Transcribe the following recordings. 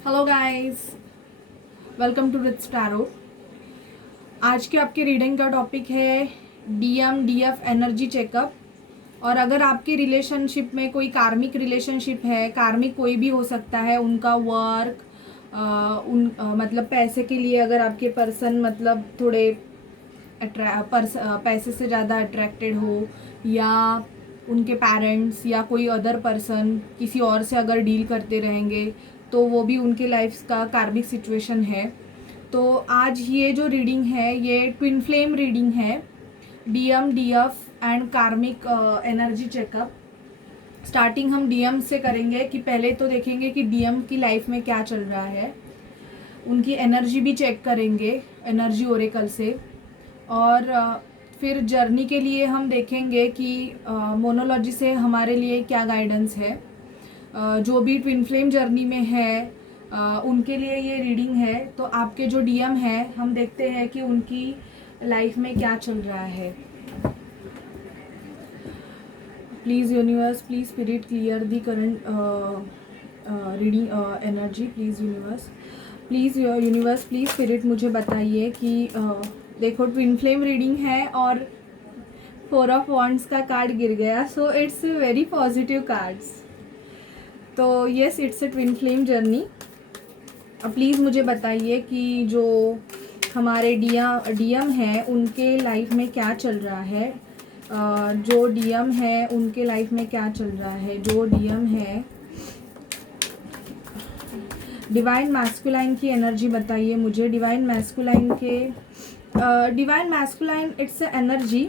Hello guys, welcome to Rits tarot. आज के आपके रीडिंग का टॉपिक है डीएम डीएफ एनर्जी चेकअप। और अगर आपकी रिलेशनशिप में कोई कार्मिक रिलेशनशिप है, कार्मिक कोई भी हो सकता है, उनका वर्क मतलब पैसे के लिए अगर आपके पर्सन मतलब थोड़े पैसे से ज़्यादा अट्रैक्टेड हो, या उनके पेरेंट्स या कोई अदर पर्सन किसी और से अगर डील करते रहेंगे तो वो भी उनके लाइफ का कार्मिक सिचुएशन है। तो आज ये जो रीडिंग है ये ट्विन फ्लेम रीडिंग है, डीएम डीएफ एंड कार्मिक एनर्जी चेकअप। स्टार्टिंग हम डीएम से करेंगे कि पहले तो देखेंगे कि डीएम की लाइफ में क्या चल रहा है, उनकी एनर्जी भी चेक करेंगे एनर्जी ओरेकल से। और फिर जर्नी के लिए हम देखेंगे कि मोनोलॉजी से हमारे लिए क्या गाइडेंस है। जो भी ट्विन फ्लेम जर्नी में है उनके लिए ये रीडिंग है। तो आपके जो डीएम है हम देखते हैं कि उनकी लाइफ में क्या चल रहा है। Please universe, please spirit clear the current reading energy. Please universe, please spirit मुझे बताइए कि देखो ट्विन फ्लेम रीडिंग है और 4 ऑफ वॉन्ड्स का कार्ड गिर गया, so it's very positive cards. तो yes, it's a twin flame journey. Please मुझे बताइए कि जो हमारे डीएम है उनके लाइफ में क्या चल रहा है। जो डीएम है उनके लाइफ में क्या चल रहा है। जो डीएम है, डिवाइन मैस्कुलाइन की एनर्जी बताइए मुझे। Divine masculine it's energy.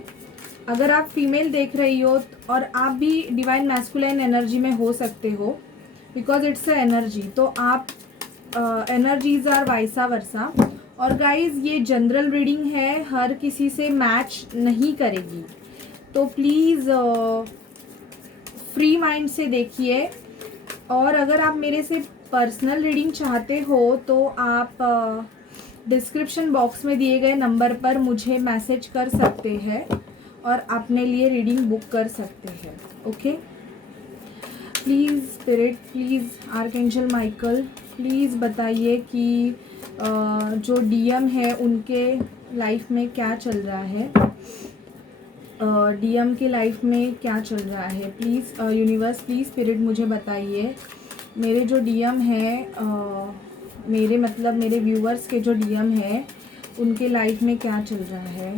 अगर आप फीमेल देख रही हो और आप भी डिवाइन मैस्कुलाइन एनर्जी में हो सकते हो, बिकॉज इट्स अ एनर्जी। तो आप एनर्जीज आर वाइसा वर्सा। और गाइज ये जनरल रीडिंग है, हर किसी से मैच नहीं करेगी, तो प्लीज़ फ्री माइंड से देखिए। और अगर आप मेरे से पर्सनल रीडिंग चाहते हो तो आप डिस्क्रिप्शन बॉक्स में दिए गए नंबर पर मुझे मैसेज कर सकते हैं और अपने लिए रीडिंग बुक कर सकते हैं। Okay, please spirit, please archangel Michael, please बताइए कि जो डीएम है उनके लाइफ में क्या चल रहा है। डीएम के लाइफ में क्या चल रहा है। प्लीज़ यूनिवर्स, प्लीज़ स्पिरिट मुझे बताइए। मेरे जो डीएम है, मेरे व्यूअर्स के जो डीएम है उनके लाइफ में क्या चल रहा है।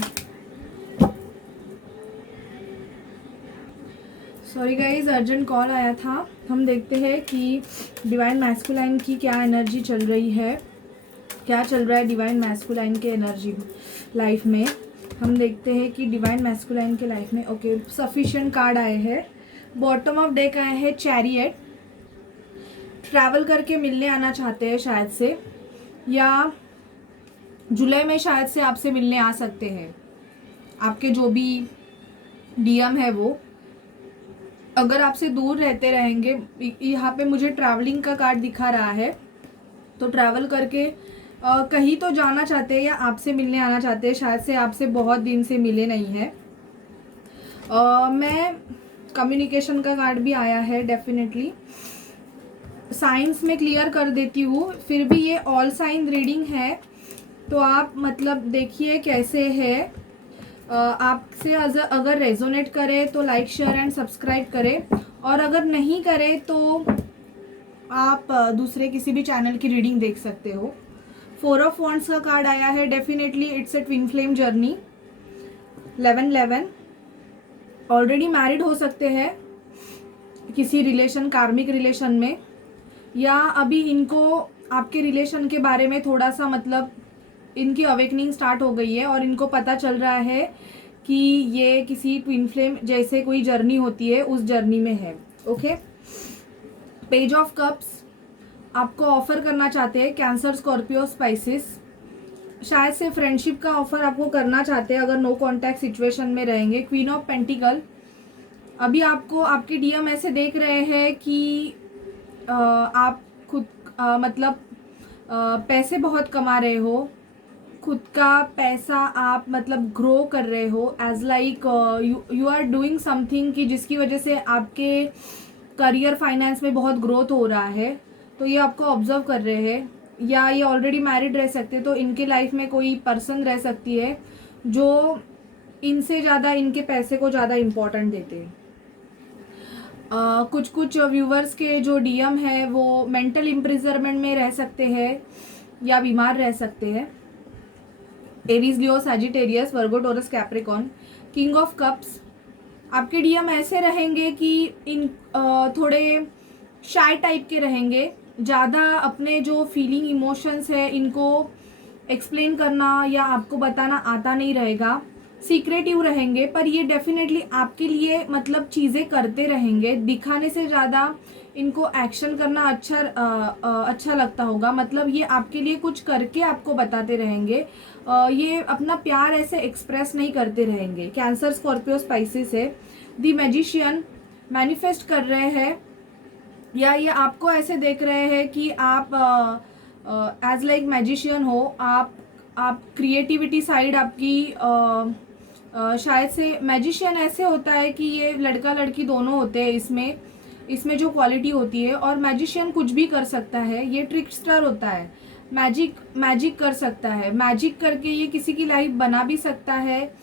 सॉरी गाइज, अर्जेंट कॉल आया था। हम देखते हैं कि डिवाइन मैस्कुलाइन की क्या एनर्जी चल रही है, क्या चल रहा है डिवाइन मैस्कुलाइन के एनर्जी लाइफ में। हम देखते हैं कि डिवाइन मैस्कुलाइन के लाइफ में ओके सफिशिएंट कार्ड आए हैं। बॉटम ऑफ डेक आए हैं चैरियट। ट्रैवल करके मिलने आना चाहते हैं शायद से, या जुलाई में शायद से आपसे मिलने आ सकते हैं आपके जो भी डीएम है वो। अगर आपसे दूर रहते रहेंगे, यहाँ पे मुझे ट्रैवलिंग का कार्ड दिखा रहा है, तो ट्रैवल करके कहीं तो जाना चाहते हैं या आपसे मिलने आना चाहते हैं। शायद से आपसे बहुत दिन से मिले नहीं हैं। मैं कम्युनिकेशन का कार्ड भी आया है, डेफिनेटली साइंस में क्लियर कर देती हूँ। फिर भी ये ऑल साइन रीडिंग है, तो आप मतलब देखिए कैसे है। आपसे अगर रेजोनेट करे तो लाइक शेयर एंड सब्सक्राइब करें, और अगर नहीं करे तो आप दूसरे किसी भी चैनल की रीडिंग देख सकते हो। 4 ऑफ वॉन्ड्स का कार्ड आया है, definitely it's a twin flame journey. 11 already married हो सकते हैं किसी रिलेशन, कार्मिक रिलेशन में, या अभी इनको आपके रिलेशन के बारे में थोड़ा सा मतलब इनकी अवेकनिंग स्टार्ट हो गई है और इनको पता चल रहा है कि ये किसी ट्विन फ्लेम जैसे कोई जर्नी होती है उस जर्नी में है। ओके, पेज ऑफ कप्स आपको ऑफर करना चाहते हैं कैंसर, स्कॉर्पियो, स्पाइसिस। शायद से फ्रेंडशिप का ऑफर आपको करना चाहते हैं अगर नो कॉन्टैक्ट सिचुएशन में रहेंगे। क्वीन ऑफ पेंटिकल, अभी आपको आपके डीएम ऐसे देख रहे हैं कि आप खुद मतलब पैसे बहुत कमा रहे हो, खुद का पैसा आप मतलब ग्रो कर रहे हो, as like you are doing something कि जिसकी वजह से आपके करियर फाइनेंस में बहुत ग्रोथ हो रहा है। तो तो ये आपको ऑब्जर्व कर रहे हैं, या ये ऑलरेडी मैरिड रह सकते हैं, तो इनके लाइफ में कोई पर्सन रह सकती है जो इनसे ज़्यादा इनके पैसे को ज़्यादा इम्पोर्टेंट देते हैं। कुछ कुछ व्यूवर्स के जो डीएम है वो मेंटल इम्प्रिजनमेंट में रह सकते हैं या बीमार रह सकते हैं। Aries, Leo, Sagittarius, Virgo, taurus, Capricorn. King of cups, आपके डीएम ऐसे रहेंगे कि इन थोड़े शाय टाइप के रहेंगे, ज़्यादा अपने जो फीलिंग इमोशंस है इनको एक्सप्लेन करना या आपको बताना आता नहीं रहेगा, सीक्रेटिव रहेंगे, पर ये डेफिनेटली आपके लिए मतलब चीज़ें करते रहेंगे। दिखाने से ज़्यादा इनको एक्शन करना अच्छा लगता होगा, मतलब ये आपके लिए कुछ करके आपको बताते रहेंगे। ये अपना प्यार ऐसे एक्सप्रेस नहीं करते रहेंगे। कैंसर, स्कॉर्पियो, स्पाइसिस है। द मैजिशियन, मैनिफेस्ट कर रहे हैं या ये आपको ऐसे देख रहे हैं कि आप एज लाइक मैजिशियन हो, आप क्रिएटिविटी साइड आपकी शायद से मैजिशियन ऐसे होता है कि ये लड़का लड़की दोनों होते हैं इसमें जो क्वालिटी होती है। और मैजिशियन कुछ भी कर सकता है, ये ट्रिकस्टर होता है, मैजिक कर सकता है, मैजिक करके ये किसी की लाइफ बना भी सकता है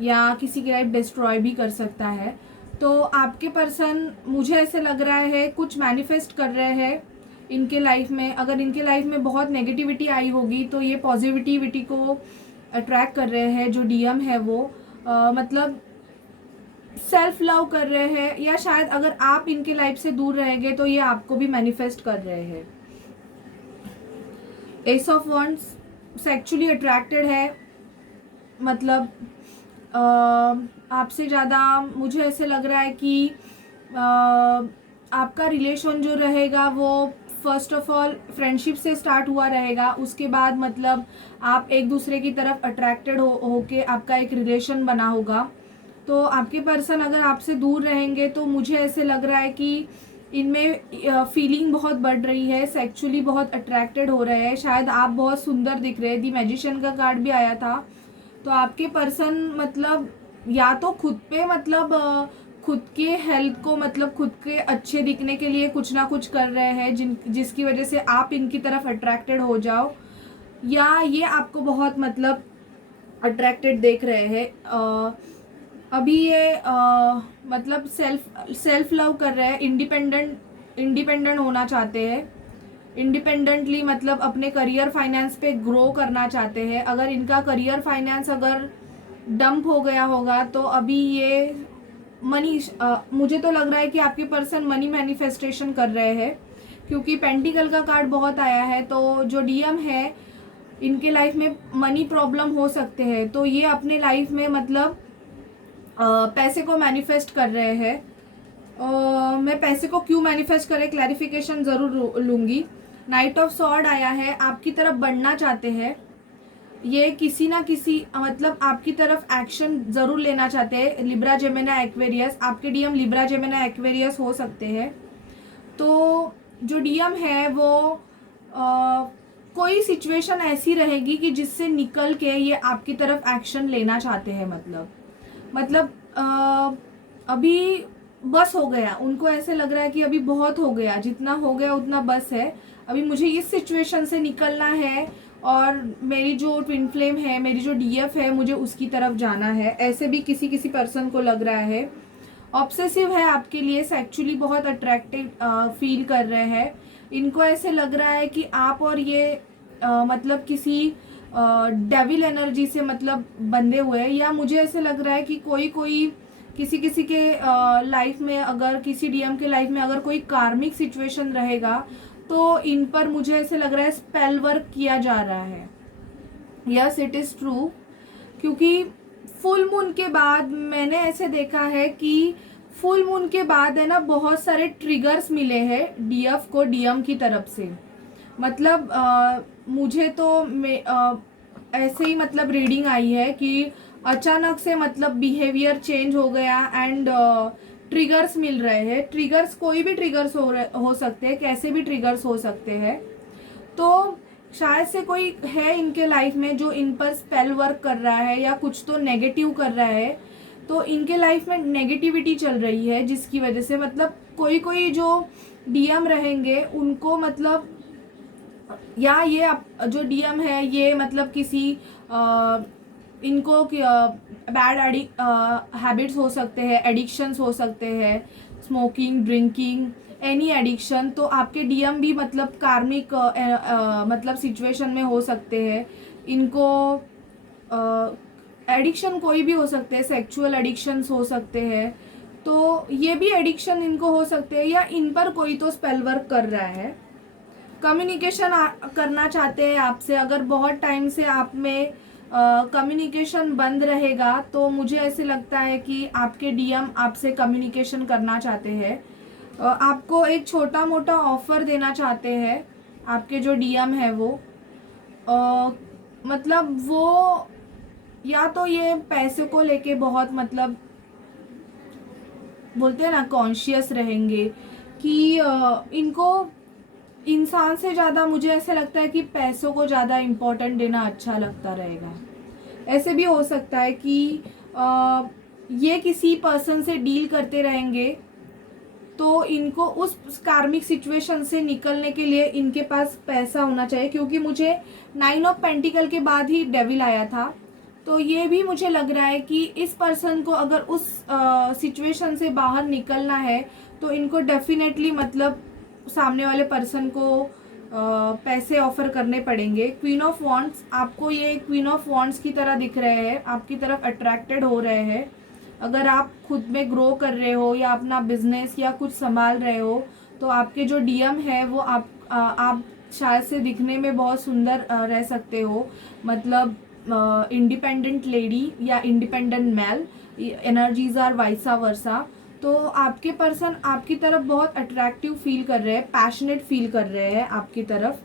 या किसी की लाइफ डिस्ट्रॉय भी कर सकता है। तो आपके पर्सन, मुझे ऐसे लग रहा है, कुछ मैनिफेस्ट कर रहे हैं इनके लाइफ में। अगर इनके लाइफ में बहुत नेगेटिविटी आई होगी तो ये पॉजिटिविटी को अट्रैक्ट कर रहे हैं। जो डीएम है वो मतलब सेल्फ लव कर रहे हैं, या शायद अगर आप इनके लाइफ से दूर रहेंगे तो ये आपको भी मैनिफेस्ट कर रहे हैं। S of wands, sexually attracted है, मतलब आपसे ज़्यादा मुझे ऐसे लग रहा है कि आपका रिलेशन जो रहेगा वो फर्स्ट ऑफ ऑल फ्रेंडशिप से स्टार्ट हुआ रहेगा, उसके बाद मतलब आप एक दूसरे की तरफ अट्रैक्टेड होके आपका एक रिलेशन बना होगा। तो आपके पर्सन अगर आपसे दूर रहेंगे तो मुझे ऐसे लग रहा है कि इनमें फीलिंग बहुत बढ़ रही है, सेक्सुअली बहुत अट्रैक्टेड हो रहे हैं। शायद आप बहुत सुंदर दिख रहे हैं, दी मैजिशियन का कार्ड भी आया था। तो आपके पर्सन मतलब या तो खुद पे मतलब खुद के हेल्थ को मतलब खुद के अच्छे दिखने के लिए कुछ ना कुछ कर रहे हैं जिसकी वजह से आप इनकी तरफ अट्रैक्टेड हो जाओ, या ये आपको बहुत मतलब अट्रैक्टेड देख रहे हैं। अभी ये मतलब सेल्फ लव कर रहे हैं, इंडिपेंडेंट होना चाहते हैं, इंडिपेंडेंटली मतलब अपने करियर फाइनेंस पे ग्रो करना चाहते हैं। अगर इनका करियर फाइनेंस अगर डंप हो गया होगा तो अभी ये मनी मुझे तो लग रहा है कि आपके पर्सन मनी मैनिफेस्टेशन कर रहे हैं, क्योंकि पेंटिकल का कार्ड बहुत आया है। तो जो डीएम है इनके लाइफ में मनी प्रॉब्लम हो सकते हैं, तो ये अपने लाइफ में मतलब पैसे को मैनिफेस्ट कर रहे हैं। मैं पैसे को क्यों मैनिफेस्ट करे क्लैरिफिकेशन ज़रूर लूँगी। नाइट ऑफ सॉर्ड आया है, आपकी तरफ बढ़ना चाहते हैं ये, किसी ना किसी मतलब आपकी तरफ एक्शन ज़रूर लेना चाहते हैं। लिब्रा, जेमिनी, एक्वेरियस, आपके डीएम लिब्रा, जेमिनी, एक्वेरियस हो सकते हैं। तो जो डीएम है वो कोई सिचुएशन ऐसी रहेगी कि जिससे निकल के ये आपकी तरफ एक्शन लेना चाहते हैं। मतलब अभी बस हो गया, उनको ऐसे लग रहा है कि अभी बहुत हो गया, जितना हो गया उतना बस है, अभी मुझे इस सिचुएशन से निकलना है और मेरी जो ट्विन फ्लेम है, मेरी जो डीएफ है, मुझे उसकी तरफ जाना है। ऐसे भी किसी पर्सन को लग रहा है। ऑब्सेसिव है आपके लिए, सेक्सुअली बहुत अट्रैक्टिव फील कर रहे हैं। इनको ऐसे लग रहा है कि आप और ये मतलब किसी डेविल एनर्जी से मतलब बंधे हुए हैं, या मुझे ऐसे लग रहा है कि कोई किसी के लाइफ में, अगर किसी डीएम के लाइफ में अगर कोई कार्मिक सिचुएशन रहेगा तो इन पर मुझे ऐसे लग रहा है स्पेल वर्क किया जा रहा है। यस, इट इज़ ट्रू, क्योंकि फुल मून के बाद मैंने ऐसे देखा है कि फुल मून के बाद है ना बहुत सारे ट्रिगर्स मिले हैं डीएफ को डीएम की तरफ से। मतलब मुझे तो ऐसे ही मतलब रीडिंग आई है कि अचानक से मतलब बिहेवियर चेंज हो गया एंड ट्रिगर्स मिल रहे हैं। ट्रिगर्स कोई भी ट्रिगर्स हो सकते हैं, कैसे भी ट्रिगर्स हो सकते हैं। तो शायद से कोई है इनके लाइफ में जो इन पर स्पेल वर्क कर रहा है या कुछ तो नेगेटिव कर रहा है। तो इनके लाइफ में नेगेटिविटी चल रही है जिसकी वजह से मतलब कोई जो डीएम रहेंगे उनको मतलब, या ये जो डीएम है ये मतलब किसी इनको बैड हैबिट्स हो सकते हैं, एडिक्शंस हो सकते हैं, स्मोकिंग, ड्रिंकिंग, एनी एडिक्शन। तो आपके डीएम भी मतलब कार्मिक मतलब सिचुएशन में हो सकते हैं। इनको एडिक्शन कोई भी हो सकते हैं, सेक्सुअल एडिक्शंस हो सकते हैं, तो ये भी एडिक्शन इनको हो सकते हैं, या इन पर कोई तो स्पेल वर्क कर रहा है। कम्युनिकेशन करना चाहते हैं आपसे, अगर बहुत टाइम से आप में कम्युनिकेशन बंद रहेगा तो मुझे ऐसे लगता है कि आपके डीएम आपसे कम्युनिकेशन करना चाहते हैं। आपको एक छोटा मोटा ऑफर देना चाहते हैं आपके जो डीएम है वो। मतलब वो या तो ये पैसे को लेके बहुत मतलब बोलते हैं ना कॉन्शियस रहेंगे कि इनको इंसान से ज़्यादा मुझे ऐसे लगता है कि पैसों को ज़्यादा इम्पोर्टेंट देना अच्छा लगता रहेगा। ऐसे भी हो सकता है कि ये किसी पर्सन से डील करते रहेंगे तो इनको उस कार्मिक सिचुएशन से निकलने के लिए इनके पास पैसा होना चाहिए, क्योंकि मुझे 9 ऑफ पेंटिकल के बाद ही डेविल आया था। तो ये भी मुझे लग रहा है कि इस पर्सन को अगर उस सिचुएशन से बाहर निकलना है तो इनको डेफिनेटली मतलब सामने वाले पर्सन को पैसे ऑफर करने पड़ेंगे। क्वीन ऑफ वॉन्ड्स, आपको ये क्वीन ऑफ वॉन्ड्स की तरह दिख रहे हैं, आपकी तरफ अट्रैक्टेड हो रहे हैं। अगर आप खुद में ग्रो कर रहे हो या अपना बिजनेस या कुछ संभाल रहे हो तो आपके जो डीएम है वो आप शायद से दिखने में बहुत सुंदर रह सकते हो, मतलब इंडिपेंडेंट लेडी या independent male, energies are vice versa. तो आपके पर्सन आपकी तरफ बहुत अट्रैक्टिव फील कर रहे हैं, पैशनेट फील कर रहे हैं आपकी तरफ।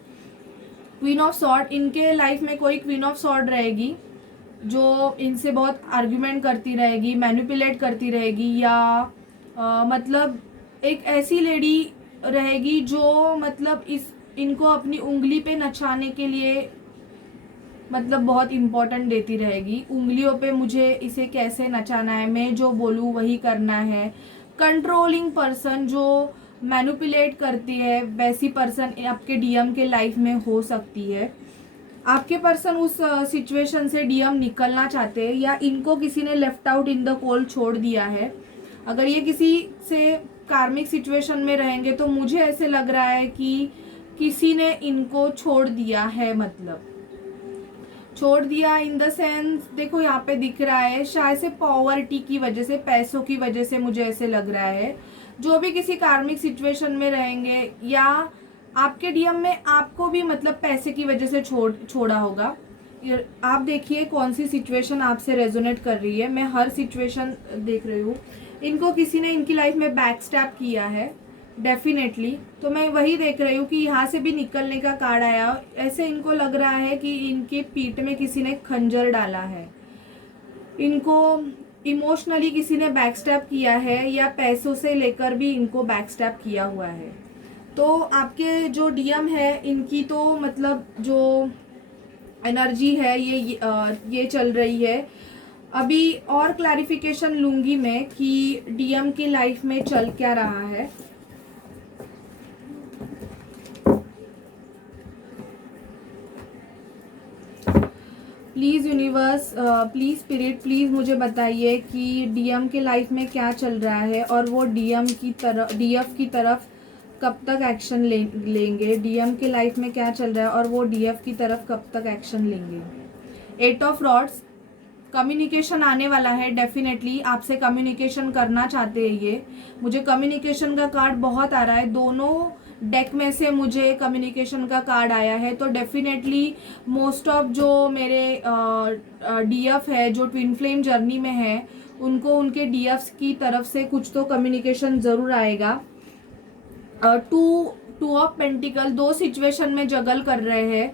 क्वीन ऑफ सॉर्ड, इनके लाइफ में कोई क्वीन ऑफ सॉर्ड रहेगी जो इनसे बहुत आर्ग्यूमेंट करती रहेगी, मैनिपुलेट करती रहेगी, या मतलब एक ऐसी लेडी रहेगी जो मतलब इनको अपनी उंगली पे नचाने के लिए मतलब बहुत इम्पोर्टेंट देती रहेगी। उंगलियों पे मुझे इसे कैसे नचाना है, मैं जो बोलूँ वही करना है। कंट्रोलिंग पर्सन जो मैनिपुलेट करती है वैसी पर्सन आपके डीएम के लाइफ में हो सकती है। आपके पर्सन उस सिचुएशन से डीएम निकलना चाहते हैं, या इनको किसी ने left out in the cold छोड़ दिया है। अगर ये किसी से कार्मिक सिचुएशन में रहेंगे तो मुझे ऐसे लग रहा है कि किसी ने इनको छोड़ दिया है, मतलब छोड़ दिया इन द सेंस, देखो यहाँ पे दिख रहा है शायद से पॉवर्टी की वजह से, पैसों की वजह से मुझे ऐसे लग रहा है। जो भी किसी कार्मिक सिचुएशन में रहेंगे या आपके डीएम में आपको भी मतलब पैसे की वजह से छोड़ा होगा। आप देखिए कौन सी सिचुएशन आपसे रेजोनेट कर रही है, मैं हर सिचुएशन देख रही हूँ। इनको किसी ने इनकी लाइफ में बैक स्टैप किया है डेफिनेटली, तो मैं वही देख रही हूँ कि यहाँ से भी निकलने का कार्ड आया। ऐसे इनको लग रहा है कि इनके पीठ में किसी ने खंजर डाला है, इनको इमोशनली किसी ने बैकस्टैप किया है, या पैसों से लेकर भी इनको बैकस्टैप किया हुआ है। तो आपके जो डीएम है इनकी तो मतलब जो एनर्जी है ये चल रही है। अभी और क्लैरिफिकेशन लूँगी मैं कि डीएम की लाइफ में चल क्या रहा है। Please universe, please spirit, please मुझे बताइए कि डीएम के लाइफ में क्या चल रहा है और वो डीएफ की तरफ कब तक एक्शन लेंगे। डीएम के लाइफ में क्या चल रहा है और वो डीएफ की तरफ कब तक एक्शन लेंगे। 8 ऑफ रॉड्स, कम्युनिकेशन आने वाला है डेफिनेटली, आपसे कम्युनिकेशन करना चाहते हैं ये। मुझे कम्युनिकेशन का कार्ड बहुत आ रहा है, दोनों डेक में से मुझे कम्युनिकेशन का कार्ड आया है। तो डेफिनेटली मोस्ट ऑफ जो मेरे डीएफ है जो ट्विन फ्लेम जर्नी में है उनको उनके डीएफ की तरफ से कुछ तो कम्युनिकेशन ज़रूर आएगा। टू ऑफ पेंटिकल, दो सिचुएशन में जगल कर रहे हैं।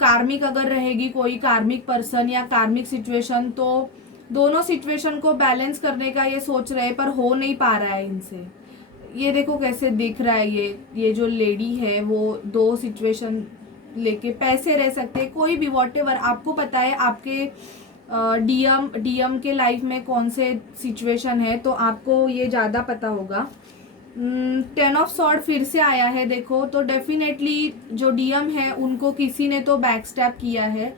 कार्मिक अगर रहेगी कोई कार्मिक पर्सन या कार्मिक सिचुएशन, तो दोनों सिचुएशन को बैलेंस करने का ये सोच रहे हैं पर हो नहीं पा रहा है इनसे। ये देखो कैसे दिख रहा है, ये जो लेडी है वो दो सिचुएशन लेके पैसे रह सकते हैं, कोई भी वॉटेवर आपको पता है आपके डीएम के लाइफ में कौन से सिचुएशन है तो आपको ये ज़्यादा पता होगा। 10 ऑफ सॉर्ड फिर से आया है देखो, तो डेफिनेटली जो डीएम है उनको किसी ने तो बैक स्टैप किया है।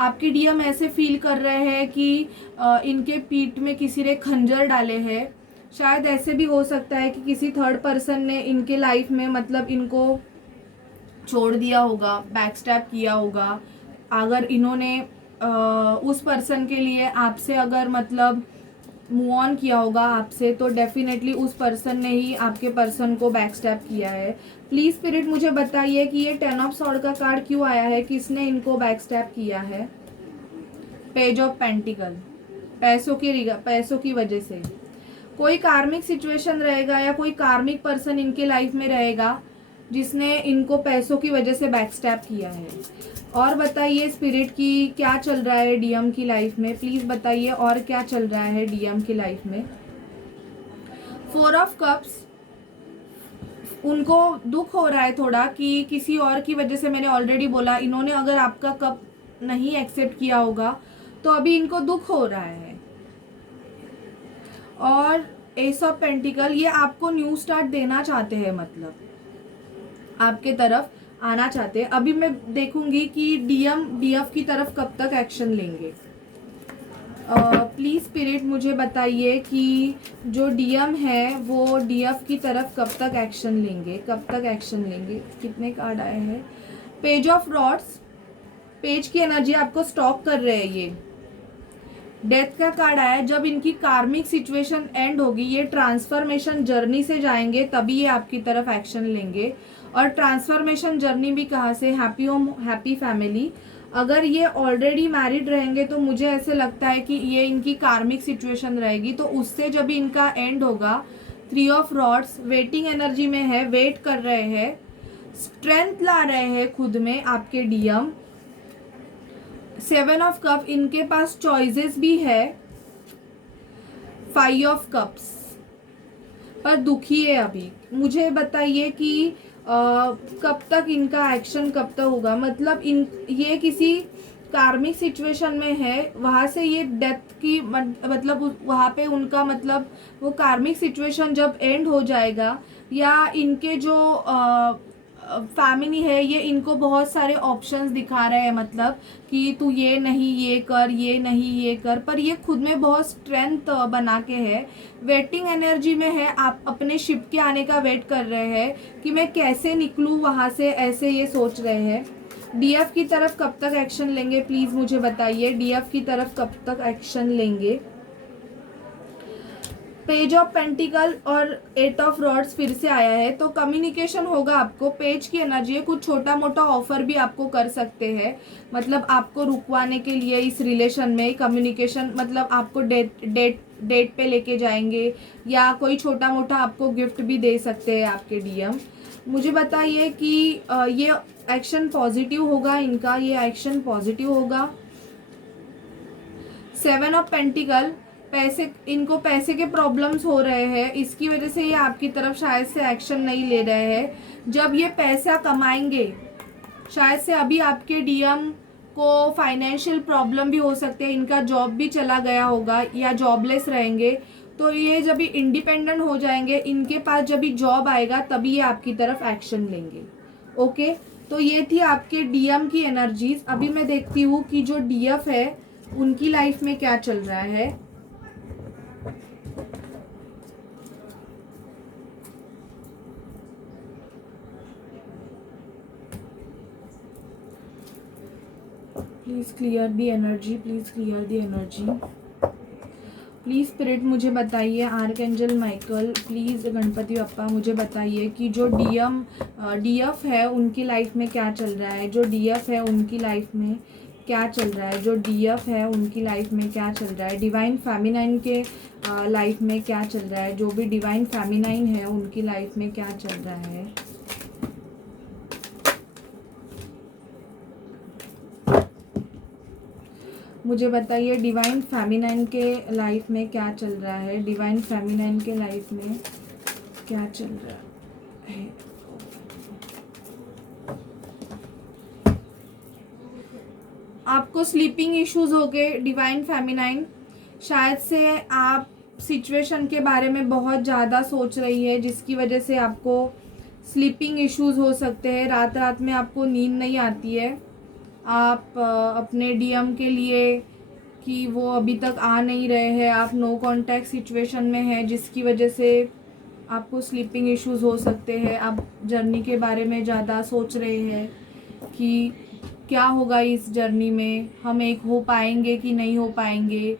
आपके डीएम ऐसे फील कर रहे हैं कि इनके पीठ में किसी ने खंजर डाले हैं। शायद ऐसे भी हो सकता है कि किसी थर्ड पर्सन ने इनके लाइफ में मतलब इनको छोड़ दिया होगा, बैक स्टैप किया होगा। अगर इन्होंने उस पर्सन के लिए आपसे अगर मतलब मूव ऑन किया होगा आपसे, तो डेफिनेटली उस पर्सन ने ही आपके पर्सन को बैक स्टैप किया है। प्लीज स्पिरिट मुझे बताइए कि ये 10 ऑफ सॉर्ड का कार्ड क्यों आया है, किसने इनको बैक स्टैप किया है। पेज ऑफ पेंटिकल, पैसों की वजह से कोई कार्मिक सिचुएशन रहेगा या कोई कार्मिक पर्सन इनके लाइफ में रहेगा जिसने इनको पैसों की वजह से बैक स्टैप किया है। और बताइए स्पिरिट की क्या चल रहा है डीएम की लाइफ में, प्लीज बताइए और क्या चल रहा है डीएम की लाइफ में। 4 ऑफ कप्स, उनको दुख हो रहा है थोड़ा कि किसी और की वजह से, मैंने ऑलरेडी बोला इन्होंने अगर आपका कप नहीं एक्सेप्ट किया होगा तो अभी इनको दुख हो रहा है। और एस ऑफ पेंटिकल, ये आपको न्यू स्टार्ट देना चाहते हैं, मतलब आपके तरफ आना चाहते हैं। अभी मैं देखूंगी कि डीएम डीएफ की तरफ कब तक एक्शन लेंगे। प्लीज स्पिरिट मुझे बताइए कि जो डीएम है वो डीएफ की तरफ कब तक एक्शन लेंगे, कब तक एक्शन लेंगे। कितने कार्ड आए हैं। पेज ऑफ रॉड्स, पेज की एनर्जी आपको स्टॉप कर रहे हैं। ये डेथ का कार्ड आया है। जब इनकी कार्मिक सिचुएशन एंड होगी, ये ट्रांसफॉर्मेशन जर्नी से जाएंगे, तभी ये आपकी तरफ एक्शन लेंगे। और ट्रांसफॉर्मेशन जर्नी भी कहाँ से, हैप्पी होम हैप्पी फैमिली। अगर ये ऑलरेडी मैरिड रहेंगे तो मुझे ऐसे लगता है कि ये इनकी कार्मिक सिचुएशन रहेगी, तो उससे जब इनका एंड होगा। 3 ऑफ रॉड्स वेटिंग एनर्जी में है, वेट कर रहे हैं, स्ट्रेंथ ला रहे हैं खुद में आपके डीएम। 7 ऑफ कप, इनके पास चॉइसेस भी है। 5 ऑफ कप्स, पर दुखी है अभी। मुझे बताइए कि कब तक इनका एक्शन कब तक होगा, मतलब ये किसी कार्मिक सिचुएशन में है, वहाँ से ये डेथ की मतलब वहाँ पे उनका मतलब वो कार्मिक सिचुएशन जब एंड हो जाएगा, या इनके जो फैमिली है ये इनको बहुत सारे ऑप्शंस दिखा रहे हैं, मतलब कि तू ये नहीं ये कर, ये नहीं ये कर, पर ये खुद में बहुत स्ट्रेंथ बना के है, वेटिंग एनर्जी में है। आप अपने शिप के आने का वेट कर रहे हैं कि मैं कैसे निकलूँ वहाँ से, ऐसे ये सोच रहे हैं। डीएफ की तरफ कब तक एक्शन लेंगे, प्लीज़ मुझे बताइए डीएफ की तरफ कब तक एक्शन लेंगे। पेज ऑफ पेंटिकल और 8 ऑफ रॉड्स फिर से आया है, तो कम्युनिकेशन होगा आपको। पेज की एनर्जी है, कुछ छोटा मोटा ऑफर भी आपको कर सकते हैं, मतलब आपको रुकवाने के लिए इस रिलेशन में कम्युनिकेशन, मतलब आपको डेट पे लेके जाएंगे, या कोई छोटा मोटा आपको गिफ्ट भी दे सकते हैं आपके डीएम। मुझे बताइए कि ये एक्शन पॉजिटिव होगा इनका, ये एक्शन पॉजिटिव होगा। 7 ऑफ पेंटिकल, इनको पैसे के प्रॉब्लम्स हो रहे हैं, इसकी वजह से ये आपकी तरफ शायद से एक्शन नहीं ले रहे हैं। जब ये पैसा कमाएंगे, शायद से अभी आपके डीएम को फाइनेंशियल प्रॉब्लम भी हो सकते हैं, इनका जॉब भी चला गया होगा या जॉबलेस रहेंगे, तो ये जब भी इंडिपेंडेंट हो जाएंगे, इनके पास जब भी जॉब आएगा तभी ये आपकी तरफ एक्शन लेंगे। ओके, तो ये थी आपके डीएम की एनर्जीज। अभी मैं देखती हूँ कि जो डीएफ है उनकी लाइफ में क्या चल रहा है। Please clear the energy, please clear the energy. Please spirit मुझे बताइए, archangel Michael, please Ganpati Bappa मुझे बताइए कि जो डीएफ है उनकी लाइफ में क्या चल रहा है, जो डीएफ है उनकी लाइफ में क्या चल रहा है, जो डीएफ है उनकी लाइफ में क्या चल रहा है, डिवाइन फेमिनाइन के लाइफ में क्या चल रहा है, जो भी डिवाइन फेमिनाइन है उनकी लाइफ में क्या चल रहा है। मुझे बताइए डिवाइन फेमिनाइन के लाइफ में क्या चल रहा है, डिवाइन फेमिनाइन के लाइफ में क्या चल रहा है। आपको स्लीपिंग इश्यूज हो गए डिवाइन फेमिनाइन, शायद से आप सिचुएशन के बारे में बहुत ज़्यादा सोच रही है, जिसकी वजह से आपको स्लीपिंग इश्यूज़ हो सकते हैं, रात रात में आपको नींद नहीं आती है। आप अपने डीएम के लिए कि वो अभी तक आ नहीं रहे हैं, आप नो कांटेक्ट सिचुएशन में हैं, जिसकी वजह से आपको स्लीपिंग इश्यूज़ हो सकते हैं। आप जर्नी के बारे में ज़्यादा सोच रहे हैं कि क्या होगा इस जर्नी में, हम एक हो पाएंगे कि नहीं हो पाएंगे,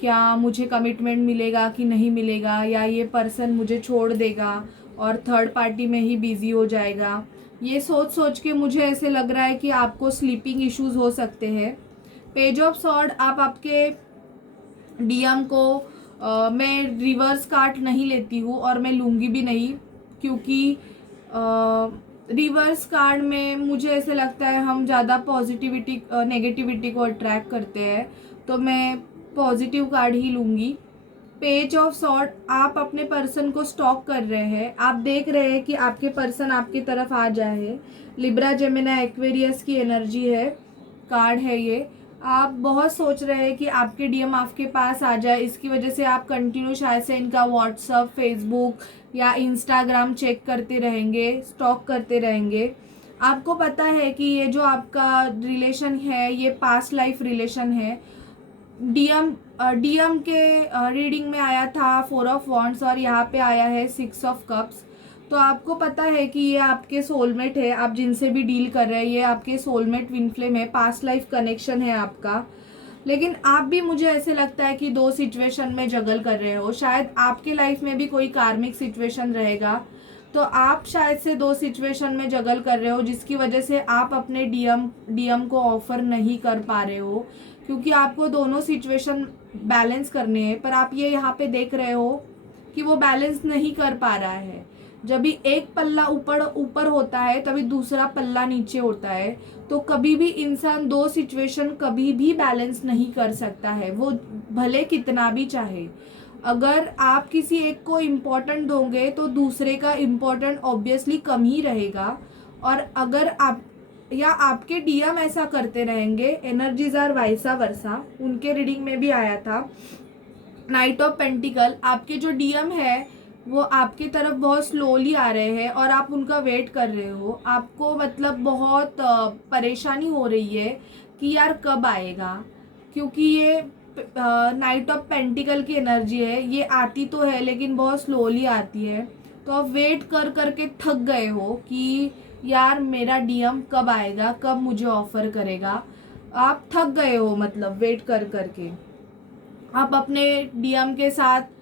क्या मुझे कमिटमेंट मिलेगा कि नहीं मिलेगा, या ये पर्सन मुझे छोड़ देगा और थर्ड पार्टी में ही बिज़ी हो जाएगा। ये सोच सोच के मुझे ऐसे लग रहा है कि आपको स्लीपिंग इश्यूज़ हो सकते हैं। पेज ऑफ सॉर्ड, आप आपके डीएम को मैं रिवर्स कार्ड नहीं लेती हूँ और मैं लूँगी भी नहीं, क्योंकि रिवर्स कार्ड में मुझे ऐसे लगता है हम ज़्यादा पॉजिटिविटी नेगेटिविटी को अट्रैक्ट करते हैं, तो मैं पॉजिटिव कार्ड ही लूँगी। पेज ऑफ सॉर्ड, आप अपने पर्सन को स्टॉक कर रहे हैं, आप देख रहे हैं कि आपके पर्सन आपकी तरफ आ जाए। लिब्रा जेमिनी एक्वेरियस की एनर्जी है, कार्ड है ये। आप बहुत सोच रहे हैं कि आपके डीएम आपके पास आ जाए, इसकी वजह से आप कंटिन्यू शायद से इनका व्हाट्सअप, फेसबुक या इंस्टाग्राम चेक करते रहेंगे, स्टॉक करते रहेंगे। आपको पता है कि ये जो आपका रिलेशन है ये पास्ट लाइफ रिलेशन है। डीएम के रीडिंग में आया था 4 ऑफ वॉन्ड्स और यहाँ पे आया है 6 ऑफ कप्स। तो आपको पता है कि ये आपके सोलमेट है, आप जिनसे भी डील कर रहे हैं ये आपके सोलमेट ट्विन फ्लेम है, पास्ट लाइफ कनेक्शन है आपका। लेकिन आप भी, मुझे ऐसे लगता है कि 2 सिचुएशन में जगल कर रहे हो। शायद आपके लाइफ में भी कोई कार्मिक सिचुएशन रहेगा, तो आप शायद से 2 सिचुएशन में जगल कर रहे हो, जिसकी वजह से आप अपने डीएम को ऑफर नहीं कर पा रहे हो, क्योंकि आपको दोनों सिचुएशन बैलेंस करने हैं। पर आप ये यहाँ पे देख रहे हो कि वो बैलेंस नहीं कर पा रहा है। जब भी एक पल्ला ऊपर ऊपर होता है तभी दूसरा पल्ला नीचे होता है। तो कभी भी इंसान 2 सिचुएशन कभी भी बैलेंस नहीं कर सकता है, वो भले कितना भी चाहे। अगर आप किसी एक को इम्पोर्टेंट दोगे तो दूसरे का इम्पोर्टेंट ऑब्वियसली कम ही रहेगा। और अगर आप या आपके डीएम ऐसा करते रहेंगे, एनर्जीज आर वाइसा वर्सा, उनके रीडिंग में भी आया था नाइट ऑफ पेंटिकल। आपके जो डीएम है वो आपकी तरफ बहुत स्लोली आ रहे हैं और आप उनका वेट कर रहे हो। आपको मतलब बहुत परेशानी हो रही है कि यार कब आएगा, क्योंकि ये नाइट ऑफ पेंटिकल की एनर्जी है। ये आती तो है लेकिन बहुत स्लोली आती है, तो आप वेट कर करके थक गए हो कि यार मेरा डीएम कब आएगा, कब मुझे ऑफर करेगा। आप थक गए हो मतलब वेट कर करके। आप अपने डीएम के साथ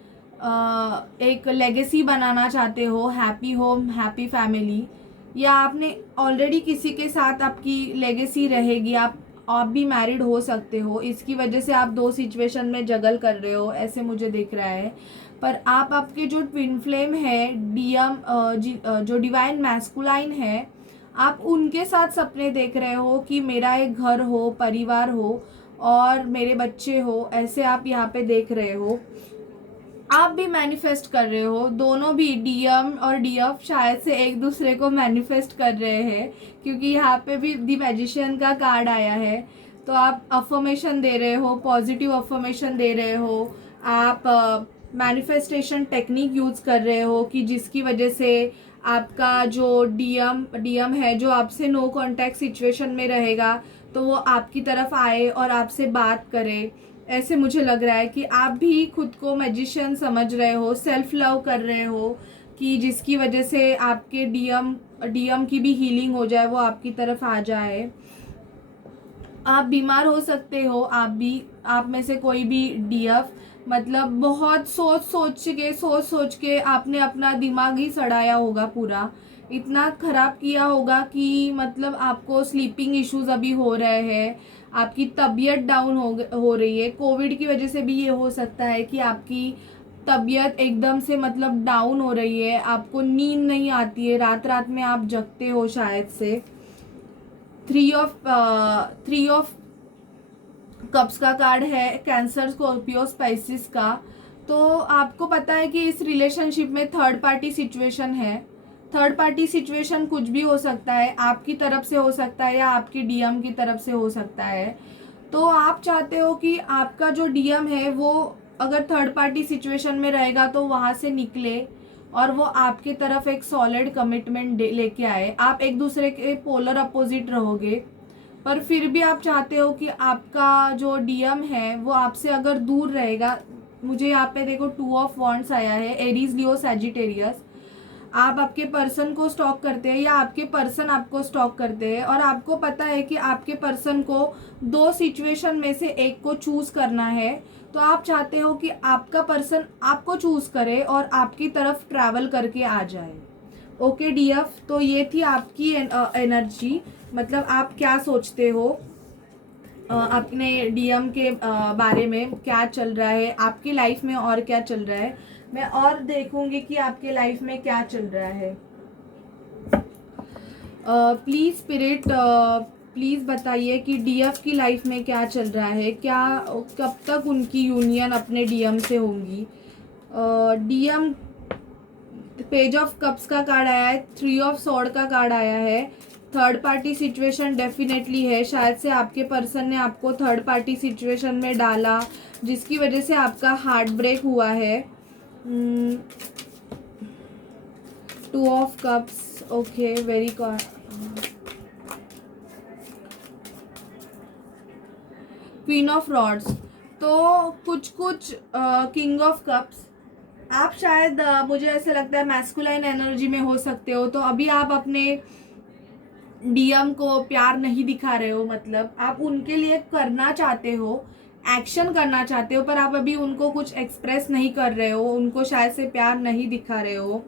एक लेगेसी बनाना चाहते हो, हैप्पी होम हैप्पी फैमिली, या आपने ऑलरेडी किसी के साथ आपकी लेगेसी रहेगी, आप भी मैरिड हो सकते हो। इसकी वजह से आप 2 सिचुएशन में जगल कर रहे हो, ऐसे मुझे दिख रहा है। पर आप आपके जो ट्विन फ्लेम है डीएम जो डिवाइन मैस्कुलाइन है, आप उनके साथ सपने देख रहे हो कि मेरा एक घर हो, परिवार हो और मेरे बच्चे हो, ऐसे आप यहाँ पे देख रहे हो। आप भी मैनिफेस्ट कर रहे हो, दोनों भी डीएम और डीएफ शायद से एक दूसरे को मैनिफेस्ट कर रहे हैं, क्योंकि यहाँ पे भी द मैजिशियन का कार्ड आया है। तो आप अफर्मेशन दे रहे हो, पॉजिटिव अफर्मेशन दे रहे हो, आप मैनिफेस्टेशन टेक्निक यूज़ कर रहे हो कि जिसकी वजह से आपका जो डीएम है जो आपसे नो कांटेक्ट सिचुएशन में रहेगा, तो वो आपकी तरफ आए और आपसे बात करे। ऐसे मुझे लग रहा है कि आप भी खुद को मैजिशियन समझ रहे हो, सेल्फ लव कर रहे हो, कि जिसकी वजह से आपके डीएम की भी हीलिंग हो जाए, वो आपकी तरफ आ जाए। आप बीमार हो सकते हो, आप में से कोई भी डीएफ मतलब बहुत सोच सोच के आपने अपना दिमाग ही सड़ाया होगा, पूरा इतना ख़राब किया होगा कि मतलब आपको स्लीपिंग इश्यूज अभी हो रहे हैं, आपकी तबीयत डाउन हो रही है। कोविड की वजह से भी ये हो सकता है कि आपकी तबीयत एकदम से मतलब डाउन हो रही है, आपको नींद नहीं आती है, रात रात में आप जगते हो शायद से। 3 ऑफ कप्स का कार्ड है, कैंसर, स्कॉर्पियो, स्पाइसिस का। तो आपको पता है कि इस रिलेशनशिप में थर्ड पार्टी सिचुएशन है। थर्ड पार्टी सिचुएशन कुछ भी हो सकता है, आपकी तरफ से हो सकता है या आपकी डीएम की तरफ से हो सकता है। तो आप चाहते हो कि आपका जो डीएम है वो अगर थर्ड पार्टी सिचुएशन में रहेगा तो वहाँ से निकले और वो आपके तरफ एक सॉलिड कमिटमेंट लेके आए। आप एक दूसरे के पोलर अपोजिट रहोगे, पर फिर भी आप चाहते हो कि आपका जो डीएम है वो आपसे अगर दूर रहेगा। मुझे यहाँ पे देखो 2 ऑफ वॉन्ड्स आया है, एरीज, लियो, सैजिटेरियस। आप आपके पर्सन को स्टॉक करते हैं या आपके पर्सन आपको स्टॉक करते हैं, और आपको पता है कि आपके पर्सन को 2 सिचुएशन में से एक को चूज करना है। तो आप चाहते हो कि आपका पर्सन आपको चूज करे और आपकी तरफ ट्रैवल करके आ जाए। ओके डीएफ, तो ये थी आपकी एनर्जी, मतलब आप क्या सोचते हो अपने डीएम के बारे में, क्या चल रहा है आपकी लाइफ में और क्या चल रहा है। मैं और देखूंगी कि आपके लाइफ में क्या चल रहा है। प्लीज स्पिरिट, प्लीज बताइए कि डीएफ की लाइफ में क्या चल रहा है, क्या कब तक उनकी यूनियन अपने डीएम से होंगी। डीएम, पेज ऑफ कप्स का कार्ड आया है, 3 ऑफ सॉर्ड का कार्ड आया है। थर्ड पार्टी सिचुएशन डेफिनेटली है, शायद से आपके पर्सन ने आपको थर्ड पार्टी सिचुएशन में डाला जिसकी वजह से आपका हार्ट ब्रेक हुआ है। 2 of cups, okay, very queen of rods. तो कुछ किंग ऑफ कप्स, आप शायद मुझे ऐसे लगता है मैस्कुलाइन एनर्जी में हो सकते हो। तो अभी आप अपने डीएम को प्यार नहीं दिखा रहे हो, मतलब आप उनके लिए करना चाहते हो, एक्शन करना चाहते हो, पर आप अभी उनको कुछ एक्सप्रेस नहीं कर रहे हो, उनको शायद से प्यार नहीं दिखा रहे हो।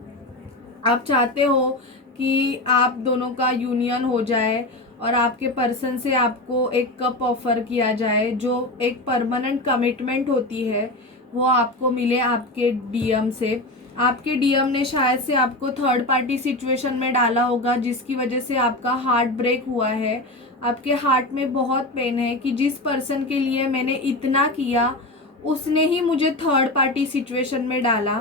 आप चाहते हो कि आप दोनों का यूनियन हो जाए और आपके पर्सन से आपको एक कप ऑफर किया जाए, जो एक परमानेंट कमिटमेंट होती है वो आपको मिले आपके डीएम से। आपके डीएम ने शायद से आपको थर्ड पार्टी सिचुएशन में डाला होगा जिसकी वजह से आपका हार्ट ब्रेक हुआ है। आपके हार्ट में बहुत पेन है कि जिस पर्सन के लिए मैंने इतना किया उसने ही मुझे थर्ड पार्टी सिचुएशन में डाला।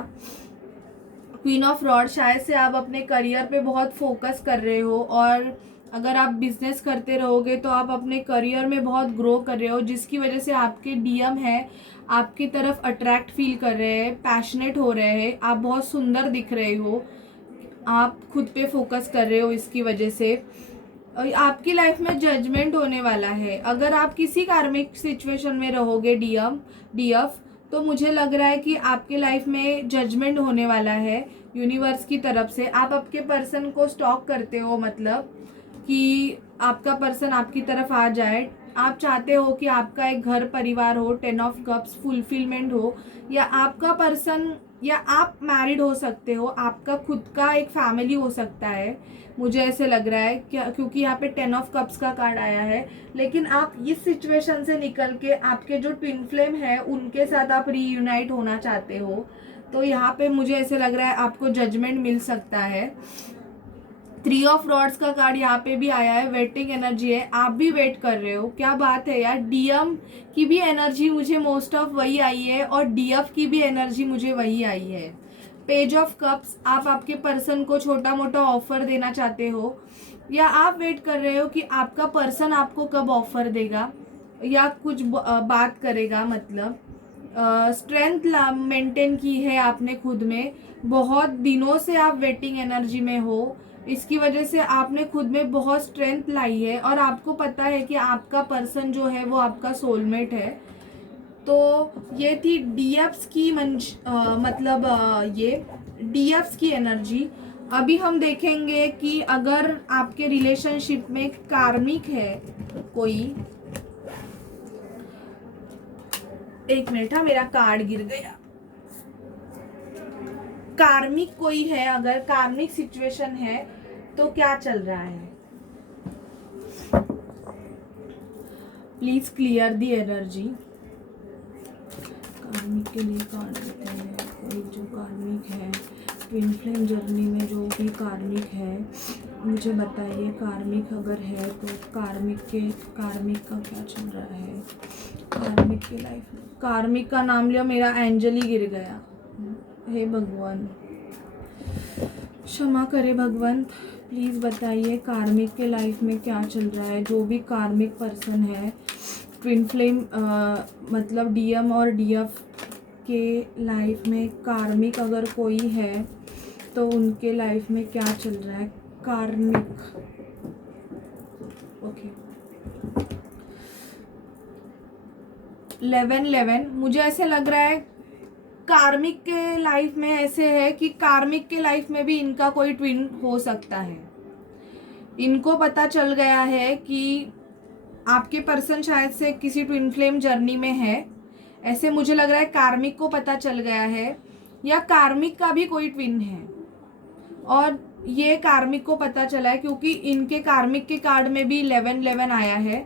क्वीन ऑफ रॉड, शायद से आप अपने करियर पे बहुत फोकस कर रहे हो, और अगर आप बिजनेस करते रहोगे तो आप अपने करियर में बहुत ग्रो कर रहे हो, जिसकी वजह से आपके डीएम है आपकी तरफ अट्रैक्ट फील कर रहे हैं, पैशनेट हो रहे हैं, आप बहुत सुंदर दिख रहे हो, आप खुद पे फोकस कर रहे हो। इसकी वजह से आपकी लाइफ में जजमेंट होने वाला है। अगर आप किसी कार्मिक सिचुएशन में रहोगे डीएफ, तो मुझे लग रहा है कि आपके लाइफ में जजमेंट होने वाला है यूनिवर्स की तरफ से। आप आपके पर्सन को स्टॉक करते हो, मतलब कि आपका पर्सन आपकी तरफ आ जाए। आप चाहते हो कि आपका एक घर परिवार हो, 10 ऑफ कप्स, फुलफिलमेंट हो, या आपका पर्सन, या आप मैरिड हो सकते हो, आपका खुद का एक फैमिली हो सकता है, मुझे ऐसे लग रहा है क्या, क्योंकि यहाँ पे 10 ऑफ कप्स का कार्ड आया है। लेकिन आप इस सिचुएशन से निकल के आपके जो ट्विन फ्लेम है उनके साथ आप रीयूनाइट होना चाहते हो। तो यहाँ पे मुझे ऐसे लग रहा है आपको जजमेंट मिल सकता है। 3 ऑफ रॉड्स का कार्ड यहाँ पे भी आया है, वेटिंग एनर्जी है, आप भी वेट कर रहे हो। क्या बात है यार, डीएम की भी एनर्जी मुझे मोस्ट ऑफ वही आई है और डीएफ की भी एनर्जी मुझे वही आई है। पेज ऑफ कप्स, आप आपके पर्सन को छोटा मोटा ऑफर देना चाहते हो, या आप वेट कर रहे हो कि आपका पर्सन आपको कब ऑफर देगा या कुछ बात करेगा। मतलब स्ट्रेंथ मेंटेन की है आपने खुद में, बहुत दिनों से आप वेटिंग एनर्जी में हो, इसकी वजह से आपने खुद में बहुत स्ट्रेंथ लाई है, और आपको पता है कि आपका पर्सन जो है वो आपका सोलमेट है। तो ये थी डीएफ्स की मतलब ये डीएफ्स की एनर्जी। अभी हम देखेंगे कि अगर आपके रिलेशनशिप में कार्मिक है कोई, एक मिनट, हाँ मेरा कार्ड गिर गया। कार्मिक कोई है, अगर कार्मिक सिचुएशन है तो क्या चल रहा है, प्लीज क्लियर दी एनर्जी। कार्मिक के लिए कार्ड देते हैं, कोई जो कार्मिक है ट्विन फ्लेम जर्नी में, जो भी कार्मिक है मुझे बताइए। कार्मिक अगर है तो कार्मिक का क्या चल रहा है कार्मिक की लाइफ में। कार्मिक का नाम लिया, मेरा एंजल ही गिर गया। हे भगवान, क्षमा करे भगवंत, प्लीज़ बताइए कार्मिक के लाइफ में क्या चल रहा है। जो भी कार्मिक पर्सन है, ट्विन फ्लेम मतलब डीएम और डीएफ, आपके लाइफ में कार्मिक अगर कोई है तो उनके लाइफ में क्या चल रहा है? कार्मिक, ओके 11-11 मुझे ऐसे लग रहा है कार्मिक के लाइफ में ऐसे है कि कार्मिक के लाइफ में भी इनका कोई ट्विन हो सकता है। इनको पता चल गया है कि आपके पर्सन शायद से किसी ट्विन फ्लेम जर्नी में है, ऐसे मुझे लग रहा है। कार्मिक को पता चल गया है या कार्मिक का भी कोई ट्विन है और ये कार्मिक को पता चला है क्योंकि इनके कार्मिक के कार्ड में भी 11-11 आया है।